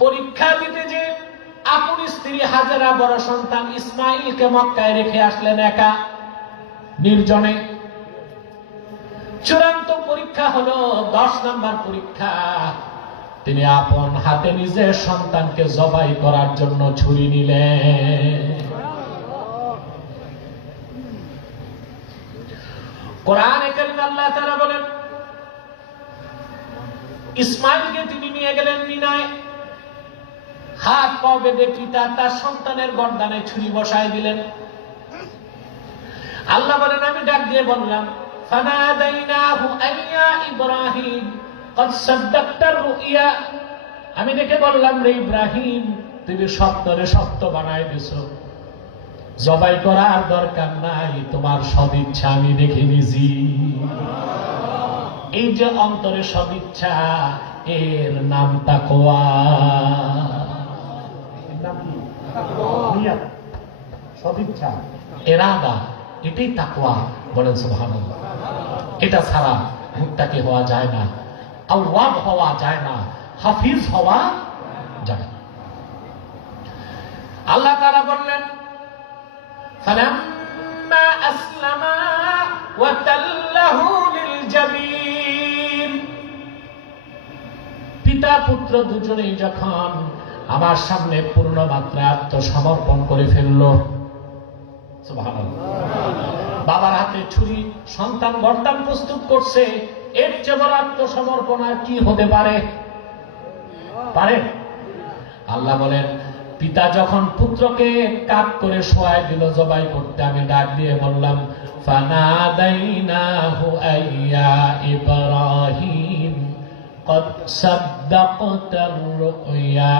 পরীক্ষা দিতে যে আপন স্ত্রী হাজেরা বড় সন্তান ইসমাইলকে মক্কায় রেখে আসলেন একা নির্জনে। চূড়ান্ত পরীক্ষা হলো 10 নম্বর পরীক্ষা। তিনি আপন হাতে নিজের সন্তানকে জবাই করার জন্য ছুরি নিলেন। কোরআনে কারিমে আল্লাহ তাআলা বলেন, ইসমাইলকে তিনি নিয়ে গেলেন মিনায়, হাত পা বেঁধে পিতা তার সন্তানের গর্দানে ছুরি বসায় দিলেন। আল্লাহ বলেন, আমি ডাক দিয়ে বললাম, ফানাদাইনাহু আইয়া ইব্রাহিম কদ সাদ্দাকতার রুইয়া। আমি ডেকে বললাম, রে ইব্রাহিম, তুমি সত্যরে সত্য বানায় দিছো, জবাই করার দরকার নাই, তোমার সদিচ্ছা আমি দেখে নিয়েছি। এই যে অন্তরে সদিচ্ছা, এর নাম তাকওয়া। সদিচ্ছা, ইরাদা, এটাই তাকওয়া। বলেন সুবহানাল্লাহ। এটা ছাড়া মুত্তাকি হওয়া যায় না, আওয়াব হওয়া যায় না, হাফিজ হওয়া যায় না। আল্লাহ তাআলা বললেন, ফালাম্মা আসলামা ওয়া তাল্লাহু লিল জাবিন। পিতা পুত্র দুজনেই যখন আমার সামনে পূর্ণ মাত্রা আত্মসমর্পণ করে ফেলল, সুবহানাল্লাহ। বাবার হাতে ছুরি, সন্তান গর্দান প্রস্তুত করছে, এর চেয়ে বড় আত্মসমর্পণ আর কি হতে পারে? আল্লাহ বলেন, পিতা যখন পুত্রকে কাপ করে শোয়ায় দিল জবাই করতে, আমি ডাক দিয়ে বললাম, ফানাদাইনাহু আইয়া ইব্রাহিম কদ সাদ্দাকতার রুইয়া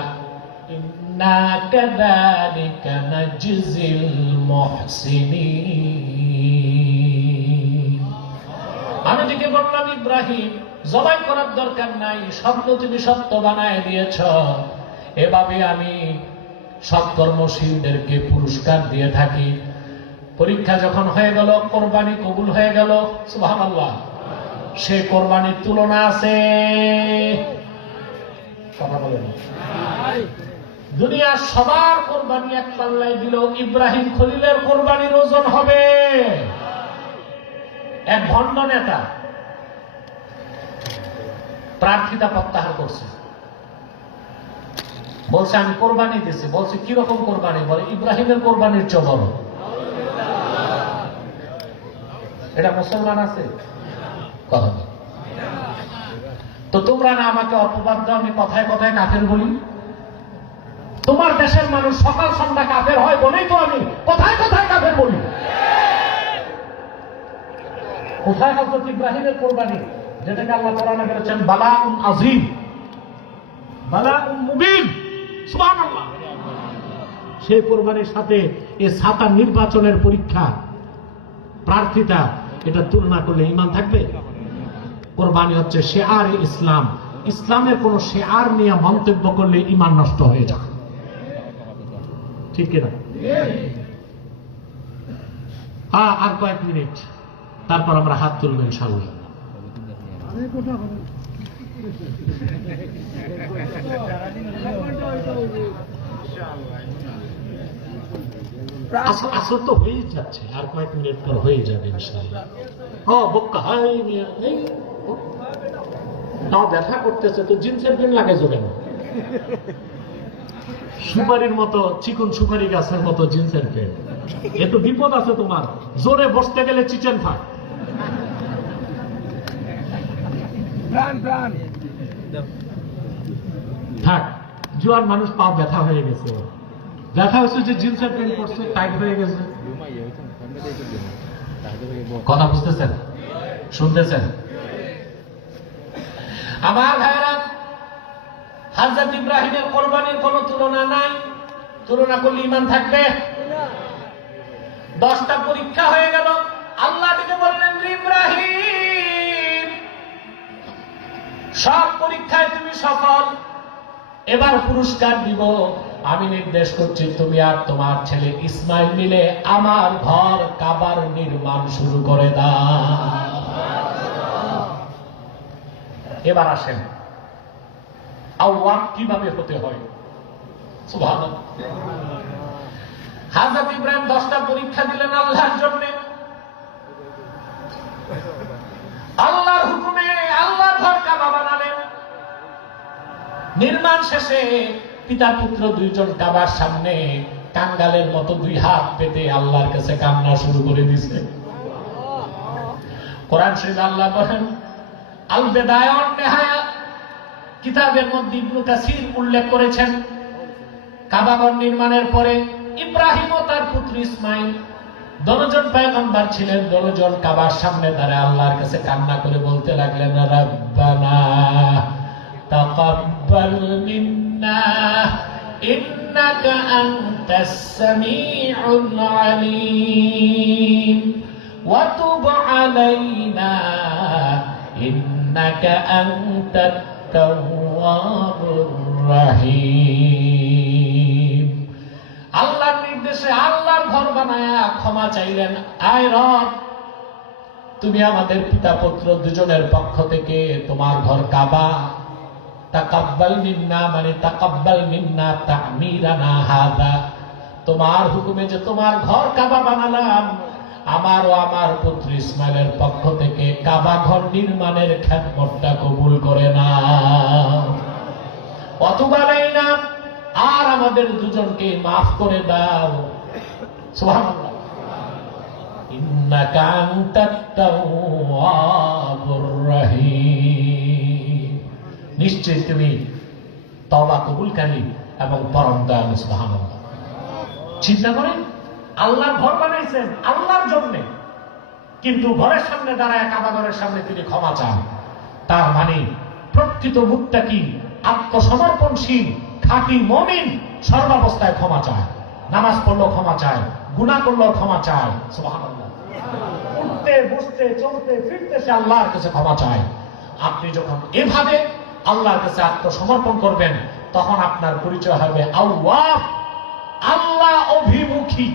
ইন্না কাযালিকা নাজজিল মুহসিনিন। আমি ডেকে বললাম, ইব্রাহিম, জবাই করার দরকার নাই, স্বপ্ন তুমি সত্য বানায় দিয়েছ। এভাবে আমি সৎকর্মশীলদেরকে পুরস্কার দিয়ে থাকি। পরীক্ষা যখন হয়ে গেল, কোরবানি কবুল হয়ে গেল, সুবহানাল্লাহ। সে কোরবানির তুলনা আছে? কথা বলেন। দুনিয়ার সবার কোরবানি এক পাল্লায় দিল, ইব্রাহিম খলিলের কোরবানির ওজন হবে। এক ভণ্ড নেতা প্রার্থিতা প্রত্যাহার করছে, বলছে আমি কোরবানি দিছি। বলছে কিরকম কোরবানি? বলে ইব্রাহিমের কোরবানির চেয়ে বড়। এটা মুসলমান আছে? কথা তো তোমরা না আমাকে অপবাদ দাও, আমি কথায় কথায় কাফের বলি। তোমার দেশের মানুষ সকাল সন্ধ্যা কাফের হয় বলেই তো আমি কথায় কথায় কাফের বলি। কোথায় হযরত ইব্রাহিমের কোরবানি, যেটাকে আল্লাহ কোরআনে বলেছেন বালাউন আযীম, বালাউন মুবিন, সুবহানাল্লাহ। সেই কোরবানির সাথে এই 7টা নির্বাচনের পরীক্ষা, প্রার্থিতা, এটা তুলনা করলে ঈমান থাকবে? কোরবানি হচ্ছে শেয়ার ইসলাম। ইসলামের কোন শেয়ার নিয়ে মন্তব্য করলে ঈমান নষ্ট হয়ে যায়। ঠিক কিনা? আর কয়েক মিনিট, তারপর আমরা হাত তুলবো ইনশাআল্লাহ। আসর তো হয়েই যাচ্ছে, আর কয়েক মিনিট পর হয়ে যাবে ইনশাআল্লাহ। বোকা তাও ব্যথা করতেছে তো, জিন্সের প্যান্ট লাগে জোরে না, সুপারির মতো চিকন সুপারি গাছের মতো জিন্সের প্যান্ট। একটু বিপদ আছে তোমার, জোরে বসতে গেলে চিচেন থাক। থাক, জোয়ান মানুষ পাও ব্যথা হয়ে গেছে, দেখা হচ্ছে যে জিন্সের প্যান্ট পরছে, টাইট হয়ে গেছে। কথা বুঝতেছেন, শুনতেছেন? আমার ভাইরা, হযরত ইব্রাহিমের কোরবানির কোন তুলনা নাই। তুলনা করলে ঈমান থাকবে? 10টা পরীক্ষা হয়ে গেল, আল্লাহ ডেকে বললেন, ইব্রাহিম সব পরীক্ষায় তুমি সফল, এবার পুরস্কার দিব। আমি নির্দেশ করছি, তুমি আর তোমার ছেলে ইসমাইল মিলে আমার ঘর কাবার নির্মাণ শুরু করে দাও। এবার আসেন, আওয়াব কিভাবে হতে হয়। সুবহানাল্লাহ। হযরত ইব্রাহিম 10টা পরীক্ষা দিলেন আল্লাহর জন্য। আল্লাহর হুকুমে আল্লাহর ঘর কাবা বানালেন। নির্মাণ শেষে পিতা পুত্র দুইজন কাবার সামনে কাঙ্গালের মতো 2 হাত পেতে আল্লাহর কাছে কান্না শুরু করে দিয়েছে। কোরআন শরীফে আল্লাহ বলেন, আল বিদায়া ওয়ান নিহায়া কিতাবের মধ্যে ইবনে কাসির উল্লেখ করেছেন, কাবা ঘর নির্মাণের পরে ইব্রাহিম ও তার পুত্র ইসমাইল দুজন পয়গম্বর ছিলেন, দুজন কাবার সামনে দাঁড়ায় আল্লাহর কাছে কান্না করে বলতে লাগলেন, রব্বানা তাকাব্বাল মিন্না ইন্নাকা আনতাস সামিউল আলিম ওয়া তুব আলাইনা ইন্নাকা আনতাত তাওয়াবুর রহিম। আল্লাহর নির্দেশে আল্লাহর ঘর বানায়া ক্ষমা চাইলেন, আয় রব, তুমি আমাদের পিতা পুত্র দুজনের পক্ষ থেকে তোমার ঘর কাবা, তাকাব্বাল মিন্না মানে তাকাব্বাল মিন্না তা'মিরানা হাযা, তোমার হুকুমে যে তোমার ঘর কাবা বানালাম, আমার ও আমার পুত্র ইসমাইলের পক্ষ থেকে কাবা ঘর নির্মাণের খিদমতটা কবুল করে নাও। অতুবালাইনা, আর আমাদের দুজনকে মাফ করে দাও। সুবহানাল্লাহ। ইন্নাকা আনতাত তাওয়াবুর রহিম, নিশ্চয় তুমি তওবা কবুলকারী এবং পরম দয়ালু। সুবহানাল্লাহ। চিন্তা করেন, আল্লাহর ঘর বানাইছেন আল্লাহর জন্য, কিন্তু ঘরের সামনে দাঁড়ায় কাবা ঘরের সামনে তিনি ক্ষমা চান। তার মানে প্রকৃত মুত্তাকি, আত্মসমর্পণশীল, খাঁটি মুমিন সর্বাবস্থায় ক্ষমা চায়। নামাজ পড়লেও ক্ষমা চায়, গুনাহ করলেও ক্ষমা চায়। সুবহানাল্লাহ। উঠতে বসতে চলতে ফিরতে সে আল্লাহর কাছে ক্ষমা চায়। আপনি যখন এভাবে আল্লাহর কাছে আত্মসমর্পণ করবেন, তখন আপনার পরিচয় হবে আওয়াব, আল্লাহ অভিমুখী।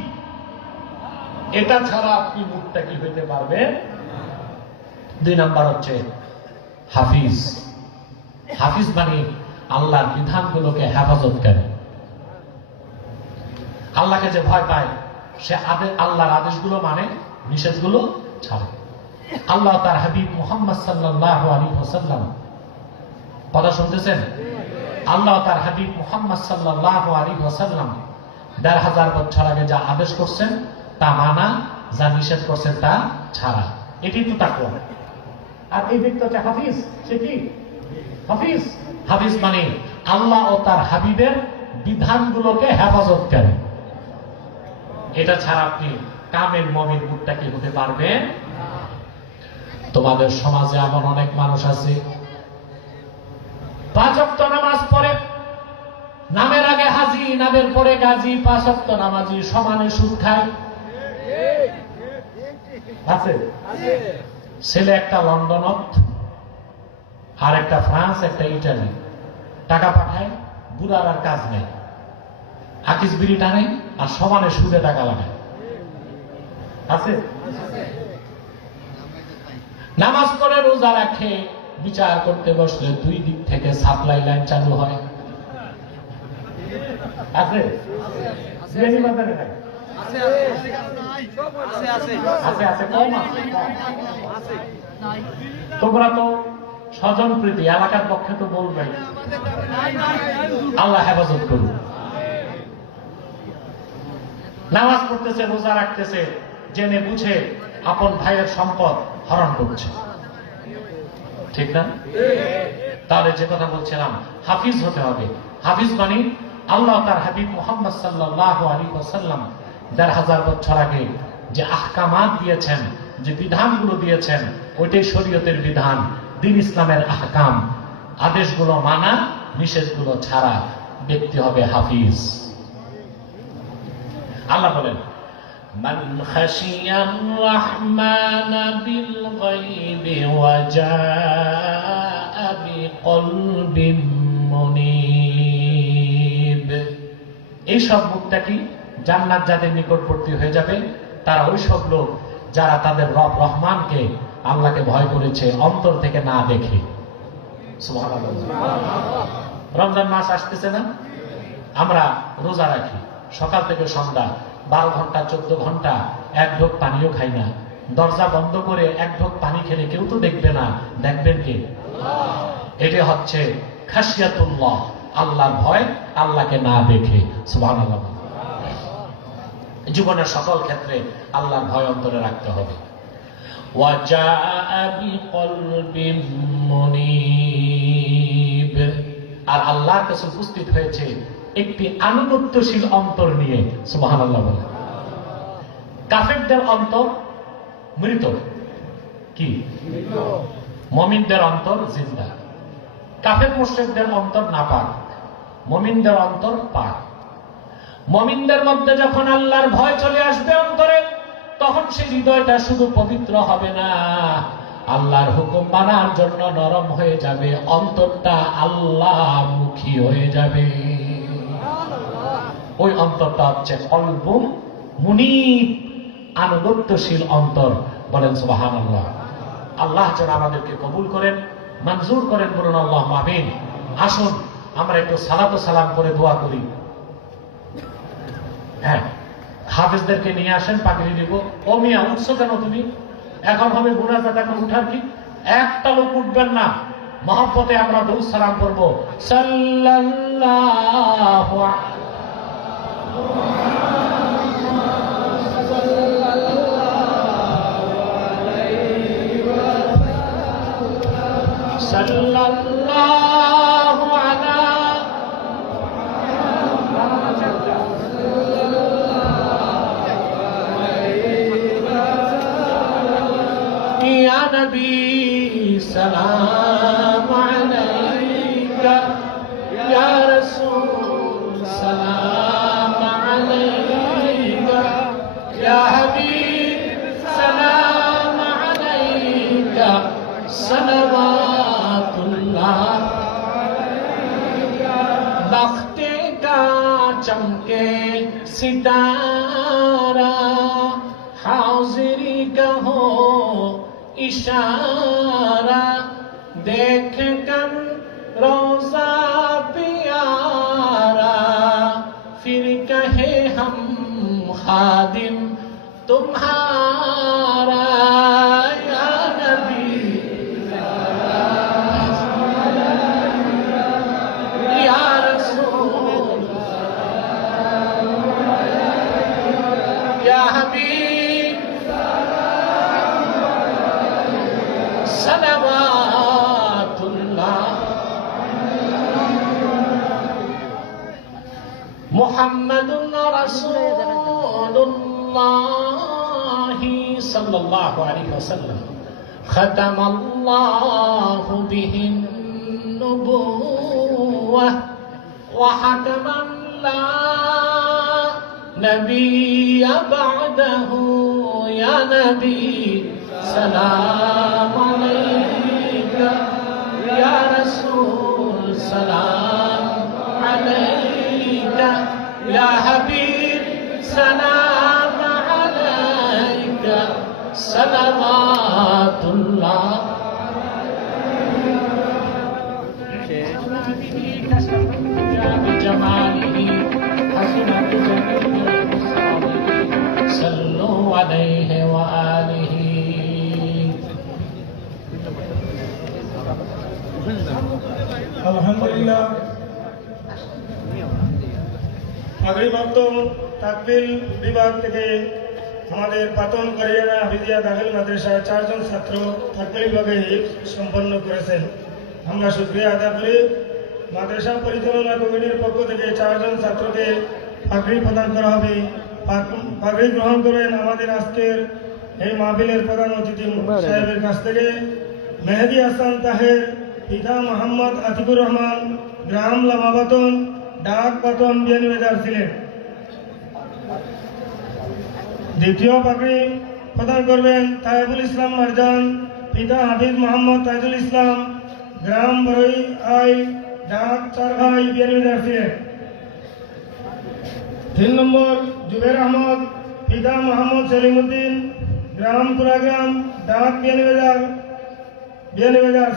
এটা ছাড়া আপনি মুত্তাকি হইতে পারবেন। 2 নাম্বার হচ্ছে হাফিজ। হাফিজ মানে আল্লাহর বিধানগুলোকে হেফাজত করে। আল্লাহকে যে ভয় পায় সে আল্লাহর আদেশগুলো মানে, নিষেধগুলো ছাড়ে। আল্লাহ তার হাবিব মুহাম্মদ সাল্লাল্লাহু আলাইহি ওয়াসাল্লাম, কথা শুনতেছেন? আল্লাহ তার হাবিব মুহাম্মদ সাল্লাল্লাহু আলাইহি ওয়াসাল্লাম 1500 বছর আগে যা আদেশ করছেন তা মানা, যা নিষেধ করছেন তা ছাড়া, এটি তো তাকওয়া। আর এই ব্যক্তি হচ্ছে হাফিজ। সে কি হাফিজ? হাফিজ মানে আল্লাহ ও তার হাবিবের বিধানগুলোকে হেফাজত করে। এটা ছাড়া আপনি কামেল মুমিন মুত্তাকি হতে পারবেন। তোমাদের সমাজে এমন অনেক মানুষ আছে 5 ওয়াক্ত নামাজ পড়ে, নামের আগে হাজি, নামের পরে গাজী, 5 ওয়াক্ত নামাজি, সমানে সুদ খায়। আছে? ছেলে একটা লন্ডনত, আর একটা ফ্রান্স, একটা ইটালি, টাকা পাঠায়, বুড়ার আর কাজ নেই। আকিস বিড়ি টানে আর সমানে সুদে টাকা লাগায়। আছে? নামাজ পড়ে রোজা রাখে, বিচার করতে বসলে দুই দিক থেকে সাপ্লাই লাইন চালু হয়। আছে? তোমরা তো স্বজন প্রীতি এলাকার পক্ষে তো বলবেন, আল্লাহ হেফাজত করুন। নামাজ পড়তেছে, রোজা রাখতেছে, জেনে বুঝে আপন ভাইয়ের সম্পদ হরণ করছে, ঠিক না? তাহলে যে কথা বলছিলাম, হাফিজ হতে হবে। হাফিজ মানে আল্লাহ তার হাবিব মুহাম্মদ সাল্লাল্লাহু আলাইহি ওয়াসাল্লাম ১৫০০ বছর আগে যে আহকামাত দিয়েছেন, যে বিধানগুলো দিয়েছেন, ওইটাই শরীয়তের বিধান, দ্বীন ইসলামের আহকাম। আদেশগুলো মানা, নিষেধগুলো ছাড়া ব্যক্তি হবে হাফিজ। আল্লাহ বলেন, মান খাশিয়ার রাহমান বিল গায়বি ওয়া জাআ বিকলবিন মুনীব। এই সব মুত্তাকি জান্নাত যাদের নিকটবর্তী হয়ে যাবে, তারা ওই সব লোক যারা তাদের রব রহমানকে, আল্লাহকে ভয় করেছে অন্তর থেকে না দেখে। সুবহানাল্লাহ। রমজান মাস আসতেছে না? আমরা রোজা রাখি, সকাল থেকে সন্ধ্যা 12 ঘন্টা 14 ঘন্টা এক ঢোক পানিও খাই না। দরজা বন্ধ করে এক ঢোক পানি খেলে কেউ তো দেখবে না, দেখবেন কে? এটা হচ্ছে খাশিয়াতুল্লাহ, আল্লাহর ভয়, আল্লাহকে না দেখে। সুবহানাল্লাহ। জীবনের সকল ক্ষেত্রে আল্লাহর ভয় অন্তরে রাখতে হবে। ওয়া জাআ বিকলবিন মুনীব, আর আল্লাহর কাছে উপস্থিত হয়েছে একটি আনুগত্যশীল অন্তর নিয়ে। সুবহানাল্লাহ বলে। কাফেরদের অন্তর মৃত, কি? মুমিনদের অন্তর জিন্দা। কাফের মুশরিকদের অন্তর নাপাক, মুমিনদের অন্তর পাক। মুমিনদের মধ্যে যখন আল্লাহর ভয় চলে আসবে অন্তরে, তখন সেই হৃদয়টা শুধু পবিত্র হবে না, আল্লাহর হুকুম মানার জন্য নরম হয়ে যাবে, অন্তরটা আল্লাহমুখী হয়ে যাবে। ওই অন্তরটা হচ্ছে কলবুন মুনীব, আনুগত্যশীল অন্তর। বলেন সুবহানাল্লাহ। আল্লাহ যেন আমাদেরকে কবুল করেন, মঞ্জুর করেন, বলুন আল্লাহুম্মা আমিন। আসুন আমরা একটু সালাত ও সালাম করে দোয়া করি। হ্যাঁ, হাফেজদেরকে নিয়ে আসেন, পাগড়ি দিব। ও মিয়া, উঠছো কেন তুমি? এখন হবে মুনাজাত, এখন উঠার কি? একটা লোক উঠবেন না। মহব্বতে আমরা দরুদ সালাম করব। সাল্লাল্লাহু সাল্লাল্লাহু আলা ইয়া নবী সালাম আলাইকা, ইয়া রাসূল সালাম আলাইকা, ইয়া হাবিব সালাম আলাইকা, सलवातुल्लाह। बख्ते का चमके सितारा, हाजिरी का हो इशारा, देख कर रोजा प्यारा, फिर कहे हम खादिम तुम्हारा। मुहम्मदुन रसूलुल्लाह सल्लल्लाहु अलैहि वसल्लम खतमल्लाहु बिहिन नुबुव्वह व हकमन ला नबिय्य बअदहु। या नबी सलाम अलैका, या रसूल सलाम अलैका, या আলহামদুলিল্লাহ আগ্রিপ্রাপ্ত তাকবিল বিভাগ থেকে আমাদের পাতন কারিয়ানা হাফিজিয়া দাখিল মাদ্রাসার 4 জন ছাত্র তাকবিল বিভাগে সম্পন্ন করেছেন। আমরা শুকরিয়া আদায় করি। মাদ্রাসা পরিচালনা কমিটির পক্ষ থেকে 4 জন ছাত্রকে পাগড়ি প্রদান করা হবে। পাগড়ি গ্রহণ করেন আমাদের আজকের এই মাহফিলের প্রধান অতিথি সাহেবের কাছ থেকে মেহেদি হাসান তাহের, পিতা মোহাম্মদ আতিকুর রহমান, গ্রাম লামাবাতন, ডাক পাতন বিয়ানীবাজার ছিলেন। দ্বিতীয় পাগড়ি প্রদান করবেন তাইবুল ইসলাম মারজান, পিতা হাফিজ মোহাম্মদ তাইজুল ইসলাম, গ্রাম বড়ই আই, ডাক চারভাই বিয়ানীবাজার ছিলেন। 3 নম্বর জুবের আহমদ, পিতা মোহাম্মদ সেলিমউদ্দিন, গ্রাম কুড়াগ্রাম, ডাক বিয়ানীবাজার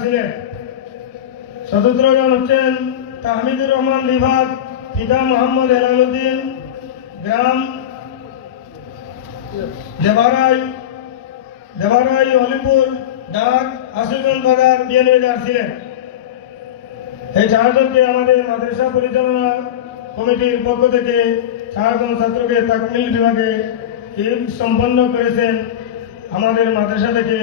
ছিলেন। চতুর্থ জন হচ্ছেন তাহমিদুর রহমান বিভাগ, পিতা মোহাম্মদ হেলালুদ্দিন, গ্রাম দেবারাই হলিপুর, ডাক আশুগঞ্জ বাজার বিয়ানীবাজার ছিলেন। এই 4 জনকে আমাদের মাদ্রাসা পরিচালনা কমিটির পক্ষ থেকে 4 জন ছাত্রকে তাকমিল বিভাগে সম্পন্ন করেছেন আমাদের মাদ্রাসা থেকে।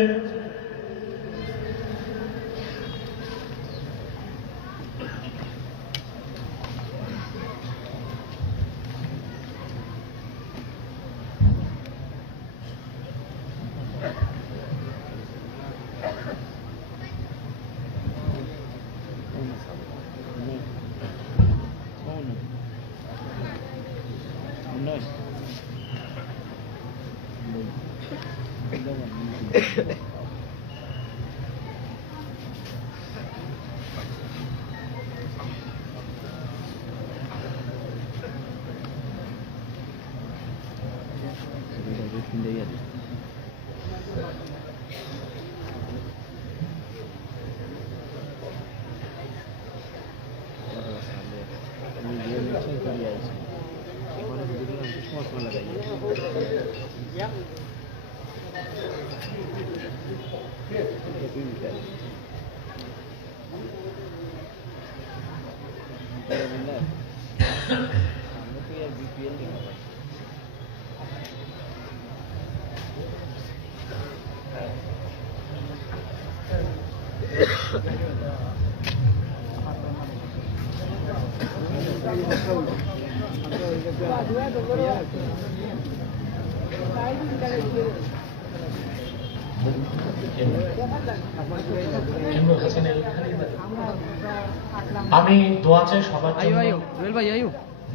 আমি দোয়া চাই সবার জন্য।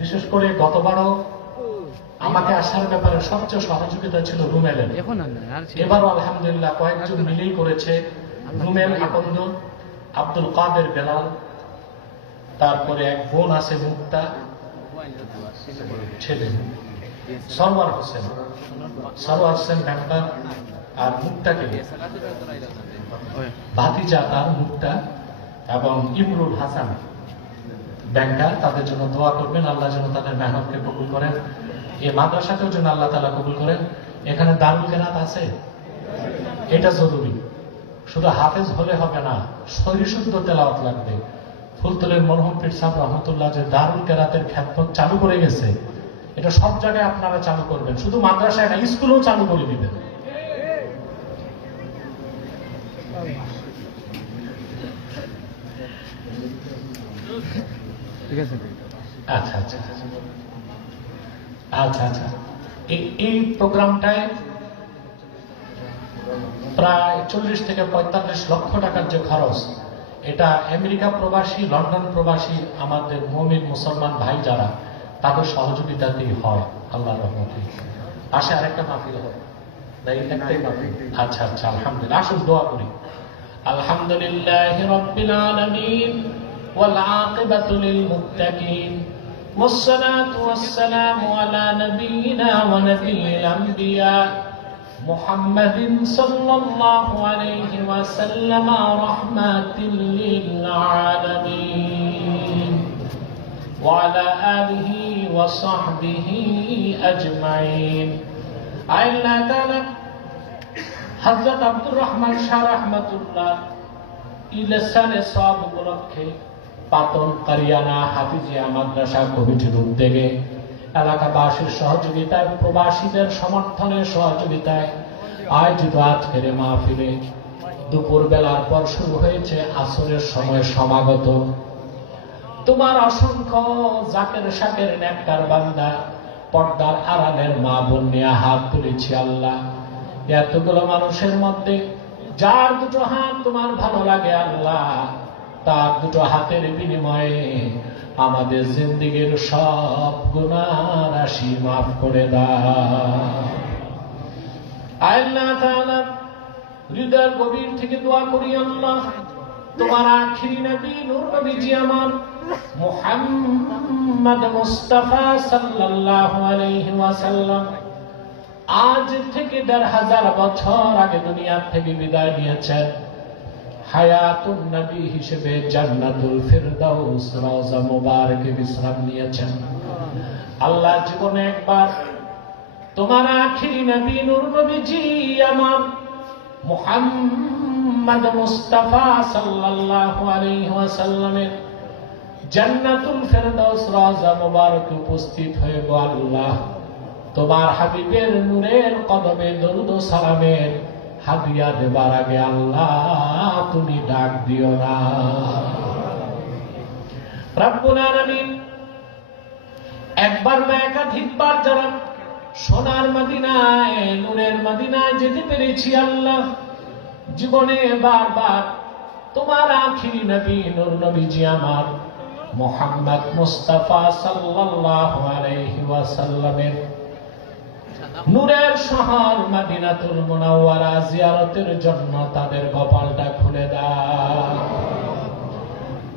বিশেষ করে গতবারও আমাকে আসার ব্যাপারে সবচেয়ে সহযোগিতা ছিল রুমেলের। এবারও আলহামদুলিল্লাহ কয়েকজন মিলেই করেছে। রুমেল আকন্দ, আব্দুল কাদের বেলাল, তারপরে এক বোন আছে মুক্তা, ছেলে সরওয়ার হোসেন মেম্বার, আর মুক্তাকে ভাতিজা তার মুক্তা, এবং ইমরুল হাসান ব্যাংকার। তাদের জন্য দোয়া করবেন, আল্লাহ যেন তাদের মেহনতকে কবুল করেন। এই মাদ্রাসাকেও যেন আল্লাহ তাআলা কবুল করেন। এখানে দারুল কেরাত আছে, এটা জরুরি। শুধু হাফেজ হলে হবে না, শরীরশুদ্ধ তেলাওয়াত লাগবে। ফুলতলের মরহুম পীর সাহেব রহমতুল্লাহ যে দারুল কেরাতের খ্যাতমত চালু করে গেছে, এটা সব জায়গায় আপনারা চালু করবেন, শুধু মাদ্রাসায় না, স্কুলেও চালু করে দিবেন। আচ্ছা আচ্ছা আচ্ছা আচ্ছা এই প্রোগ্রামটায় প্রায় 40 থেকে 45 লক্ষ টাকার যে খরচ, এটা আমেরিকা প্রবাসী, লন্ডন প্রবাসী আমাদের মুমিন মুসলমান ভাই যারা, তাদের সহযোগিতাতেই হয় আল্লাহর রহমতে। পাশে আরেকটা মাহফিল হবে, একটাই মাহফিল। আচ্ছা আচ্ছা আলহামদুলিল্লাহ, আসুন দোয়া করি। আলহামদুলিল্লাহি রাব্বিল আলামিন ওয়াল আকিবাতু লিল মুত্তাকিন والصلاة والسلام على نبينا ونبي الأنبياء محمد صلى الله عليه وسلم رحمة للعالمين وعلى آله وصحبه أجمعين. আল্লাহ তাআলা হযরত আব্দুর রহমান শাহ রাহমাতুল্লাহ ইলেসানে সব উপলক্ষে পাতন কারিয়ানা হাফিজিয়া মাদ্রাসা কমিটির উদ্যোগে এলাকাবাসীর সহযোগিতায় প্রবাসীদের সমর্থনে সহযোগিতায় আয়োজিত আজকের মাহফিলে দুপুর বেলার পর শুরু হয়েছে আসরের সময় সমাগত তোমার অসংখ্য জাকের শাকের নেককার বান্দা পর্দার আড়ালের মা বোন নিয়ে হাত তুলেছি আল্লাহ। এতগুলো মানুষের মধ্যে যার দুটো হাত তোমার ভালো লাগে আল্লাহ, তার দুটো হাতের বিনিময়ে আমাদের জিন্দেগীর সব গুনাহ রাশি মাফ করে দাও। আল্লাহ তাআলা হৃদয়ের গভীর থেকে দোয়া করি আল্লাহ, তোমার আখিরি নবী নূর নবীজি আমার মুহাম্মদ মুস্তাফা সাল্লাল্লাহু আলাইহি ওয়াসাল্লাম আজ থেকে ১৫০০ বছর আগে দুনিয়া থেকে বিদায় নিয়েছেন। হায়াতুন নবী হিসেবে জান্নাতুল ফিরদাউস রওজা মুবারকে বিশ্রাম নিয়েছেন। আল্লাহ জীবনে একবার তোমার আখিরি নবী নূর নবীজি আমার মুহাম্মদ মুস্তাফা সাল্লাল্লাহু আলাইহি ওয়াসাল্লামের জান্নাতুল ফিরদাউস রওজা মুবারকে উপস্থিত হয়ে গো আল্লাহ, তোমার হাবিবের নূরের কদমে দরুদ ও সালামের হাদিয়া দেবার আগে আল্লাহ তুমি ডাক দিও না। রব্বুল আলামিন একবার বা একাধিকবার যারা সোনার মদিনায় নূরের মদিনায় যেতে পেরেছি আল্লাহ, জীবনে বারবার তোমার আখিরি নবী নূর নবীজি আমার মুহাম্মদ মুস্তাফা সাল্লাল্লাহু আলাইহি ওয়াসাল্লামের নূরের শহর মদিনাতুল মুনাওয়ারা জিয়ারতের জন্য তাদের কপালটা খুলে দাও।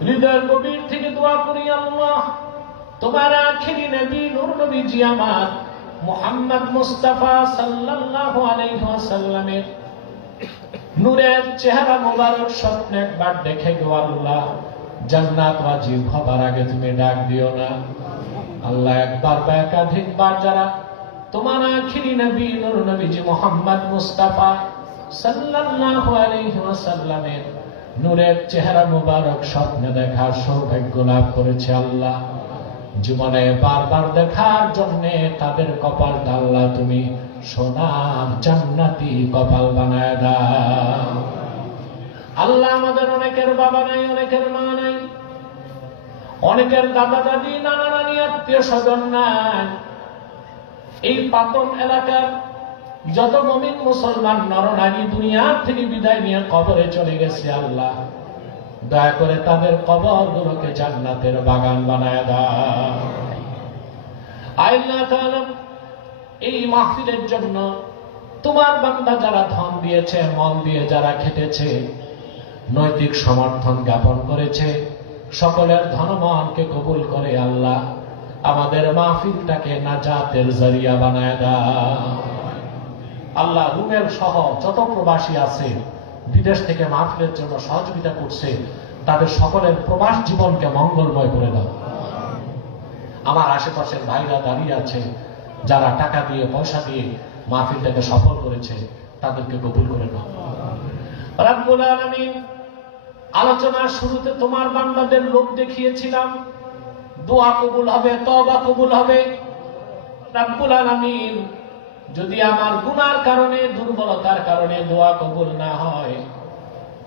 হৃদয়ের গভীর থেকে দোয়া করি আল্লাহ, তোমার আখিরি নবী নূর নবীজি আমার মুহাম্মদ মুস্তাফা সাল্লাল্লাহু আলাইহি ওয়াসাল্লামের নূরের চেহারা মোবারক স্বপ্নে একবার দেখে গো আল্লাহ, জান্নাত ওয়াজিব হবার আগে তুমি ডাক দিও না আল্লাহ। একবার বা একাধিকবার যারা তোমার আখিরি নবী নূর নবীজি মুহাম্মদ মুস্তাফা সাল্লাল্লাহু আলাইহি ওয়াসাল্লামের নূরের চেহারা মোবারক স্বপ্নে দেখার সৌভাগ্য লাভ করেছে আল্লাহ, জীবনে বারবার দেখার জন্য তাদের কপালটা আল্লাহ তুমি সোনার জান্নাতি কপাল বানায় দাও। আল্লাহ আমাদের অনেকের বাবা নাই, অনেকের মা নাই, অনেকের দাদা দাদি নানা নানি আত্মীয় স্বজন নাই। এই পাতন এলাকার যত মুমিন মুসলমান নরনারী দুনিয়া থেকে বিদায় নিয়ে কবরে চলে গেছে আল্লাহ, দয়া করে তাদের কবরগুলোকে জান্নাতের বাগান বানায় দাও। আল্লাহ তাআলা এই মাহফিলের জন্য তোমার বান্দা যারা ধন দিয়েছে, মন দিয়ে যারা খেটেছে, নৈতিক সমর্থন জ্ঞাপন করেছে, সকলের ধনমনকে কবুল করে আল্লাহ আমাদের মাহফিলটাকে নাজাতের জরিয়া বানায় দাও। আল্লাহ রুমেল সহ যত প্রবাসী আছে বিদেশ থেকে মাহফিলের জন্য সহযোগিতা করছে, তাদের সকলের প্রবাস জীবনকে মঙ্গলময় করে দাও। আমার আশেপাশের ভাইরা দাঁড়িয়ে আছে যারা টাকা দিয়ে পয়সা দিয়ে মাহফিলটাকে সফল করেছে, তাদেরকে কবুল করে দাও। রব্বুল আলামিন আলোচনার শুরুতে তোমার বান্দাদের লোক দেখিয়েছিলাম, দোয়া কবুল হবে, তওবা কবুল হবে। রব্বুল আলামিন যদি আমার গুনার কারণে দুর্বলতার কারণে দোয়া কবুল না হয়,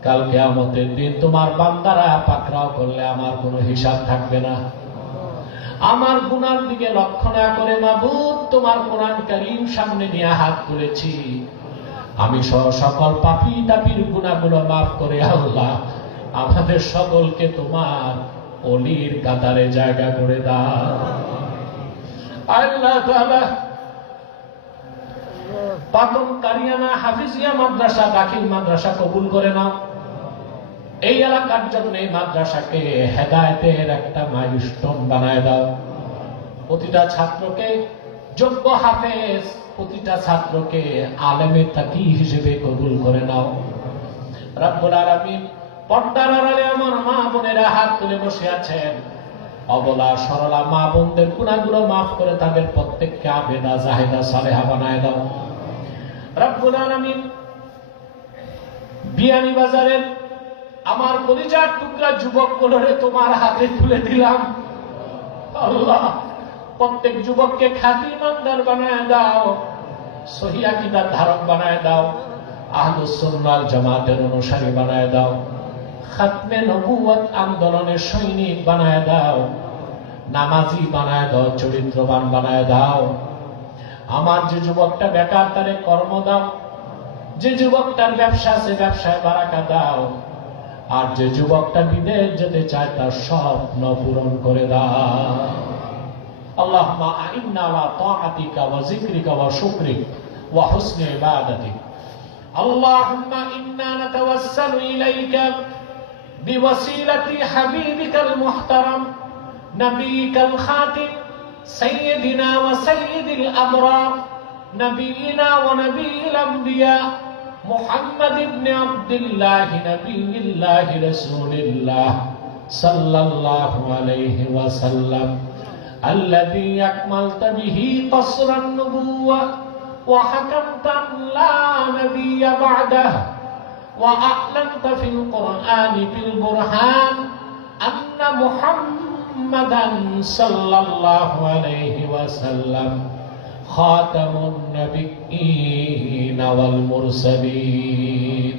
কাল কিয়ামতের দিন তোমার বান্দারা পাকড়াও করলে আমার কোনো হিসাব থাকবে না। আমার গুনার দিকে লক্ষ্য না করে মাবুদ তোমার কোরআন কারীম সামনে নিয়ে হাত তুলেছি, আমি সহ সকল পাপী তাপির গুনাহগুলো মাফ করে আল্লাহ আমাদের সকলকে তোমার ওলির কাতারে জায়গা করে দাও। আল্লাহ তাআলা পাতন কারিয়ানা হাফিজিয়া মাদ্রাসা দাখিল মাদ্রাসা কবুল করে নাও। এই এলাকার জন্য এই মাদ্রাসাকে হেদায়েতের একটা মাইলস্টোন বানায় দাও। প্রতিটা ছাত্রকে যোগ্য হাফেজ, প্রতিটা ছাত্রকে আলেমে তাকি হিসেবে কবুল করে নাও। রব্বুল আলামিন পর্দার আড়ালে আমার মা বোনেরা হাত তুলে বসে আছেন, অবলা সরলা মা বোনদের গুনাহগুলো মাফ করে তাদের প্রত্যেককে আবেদা জাহেদা সালেহা বানায় দাও। রব্বুল আলামিন বিয়ানীবাজারের আমার কলিজার টুকরা যুবক গুলোরে তোমার হাতে তুলে দিলাম। আল্লাহ, প্রত্যেক যুবককে খাঁটি ইমানদার বানায় দাও, সহিহ আকীদার ধারক বানায় দাও, আহলুস সুন্নাহ জামাতের অনুসারী বানায় দাও, খাতমে নবুয়ত আন্দোলনের সৈনিক বানায় দাও, নামাজি বানায় দাও, চরিত্রবান বানায় দাও। আমার যে যুবকটা বেকার তারে কর্ম দাও, যে যুবকটার ব্যবসা আছে ব্যবসায় বারাকা দাও, আর যে যুবকটা বিদেশ যেতে চায় তার স্বপ্ন পূরণ করে দাও। আল্লাহুম্মা আইন্না আলা তাআতিকা ওয়া যিকরিকা ওয়া শুকরিকা ওয়া হুসনি ইবাদাতিক। আল্লাহুম্মা ইন্না নাতাওয়াসসালু ইলাইকা বিওয়াসিলাতি হাবিবিকাল মুহতারাম নবিয়িকাল খাতিম সাইয়্যিদিনা ওয়া সাইয়্যিদিল আবরার নবিয়িনা ওয়া নবিয়্যিল আমবিয়া মুহাম্মদ ইবনে আব্দুল্লাহ নবিয়্যিল্লাহি রাসূলিল্লাহ সাল্লাল্লাহু আলাইহি ওয়াসাল্লাম الذي أكملت به قصر النبوة وحكمت أن لا نبي بعده وأعلنت في القرآن بالبرهان أن محمدا صلى الله عليه وسلم خاتم النبيين والمرسلين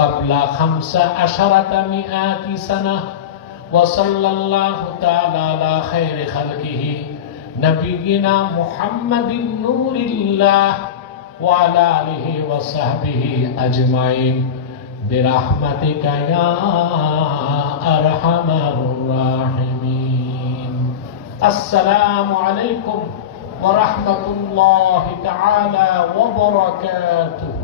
قبل 1500 سنة. وصلى الله تعالى على خير خلقه نبينا محمد نور الله وعلى آله وصحبه أجمعين برحمتك يا أرحم الراحمين. السلام عليكم ورحمة الله تعالى وبركاته.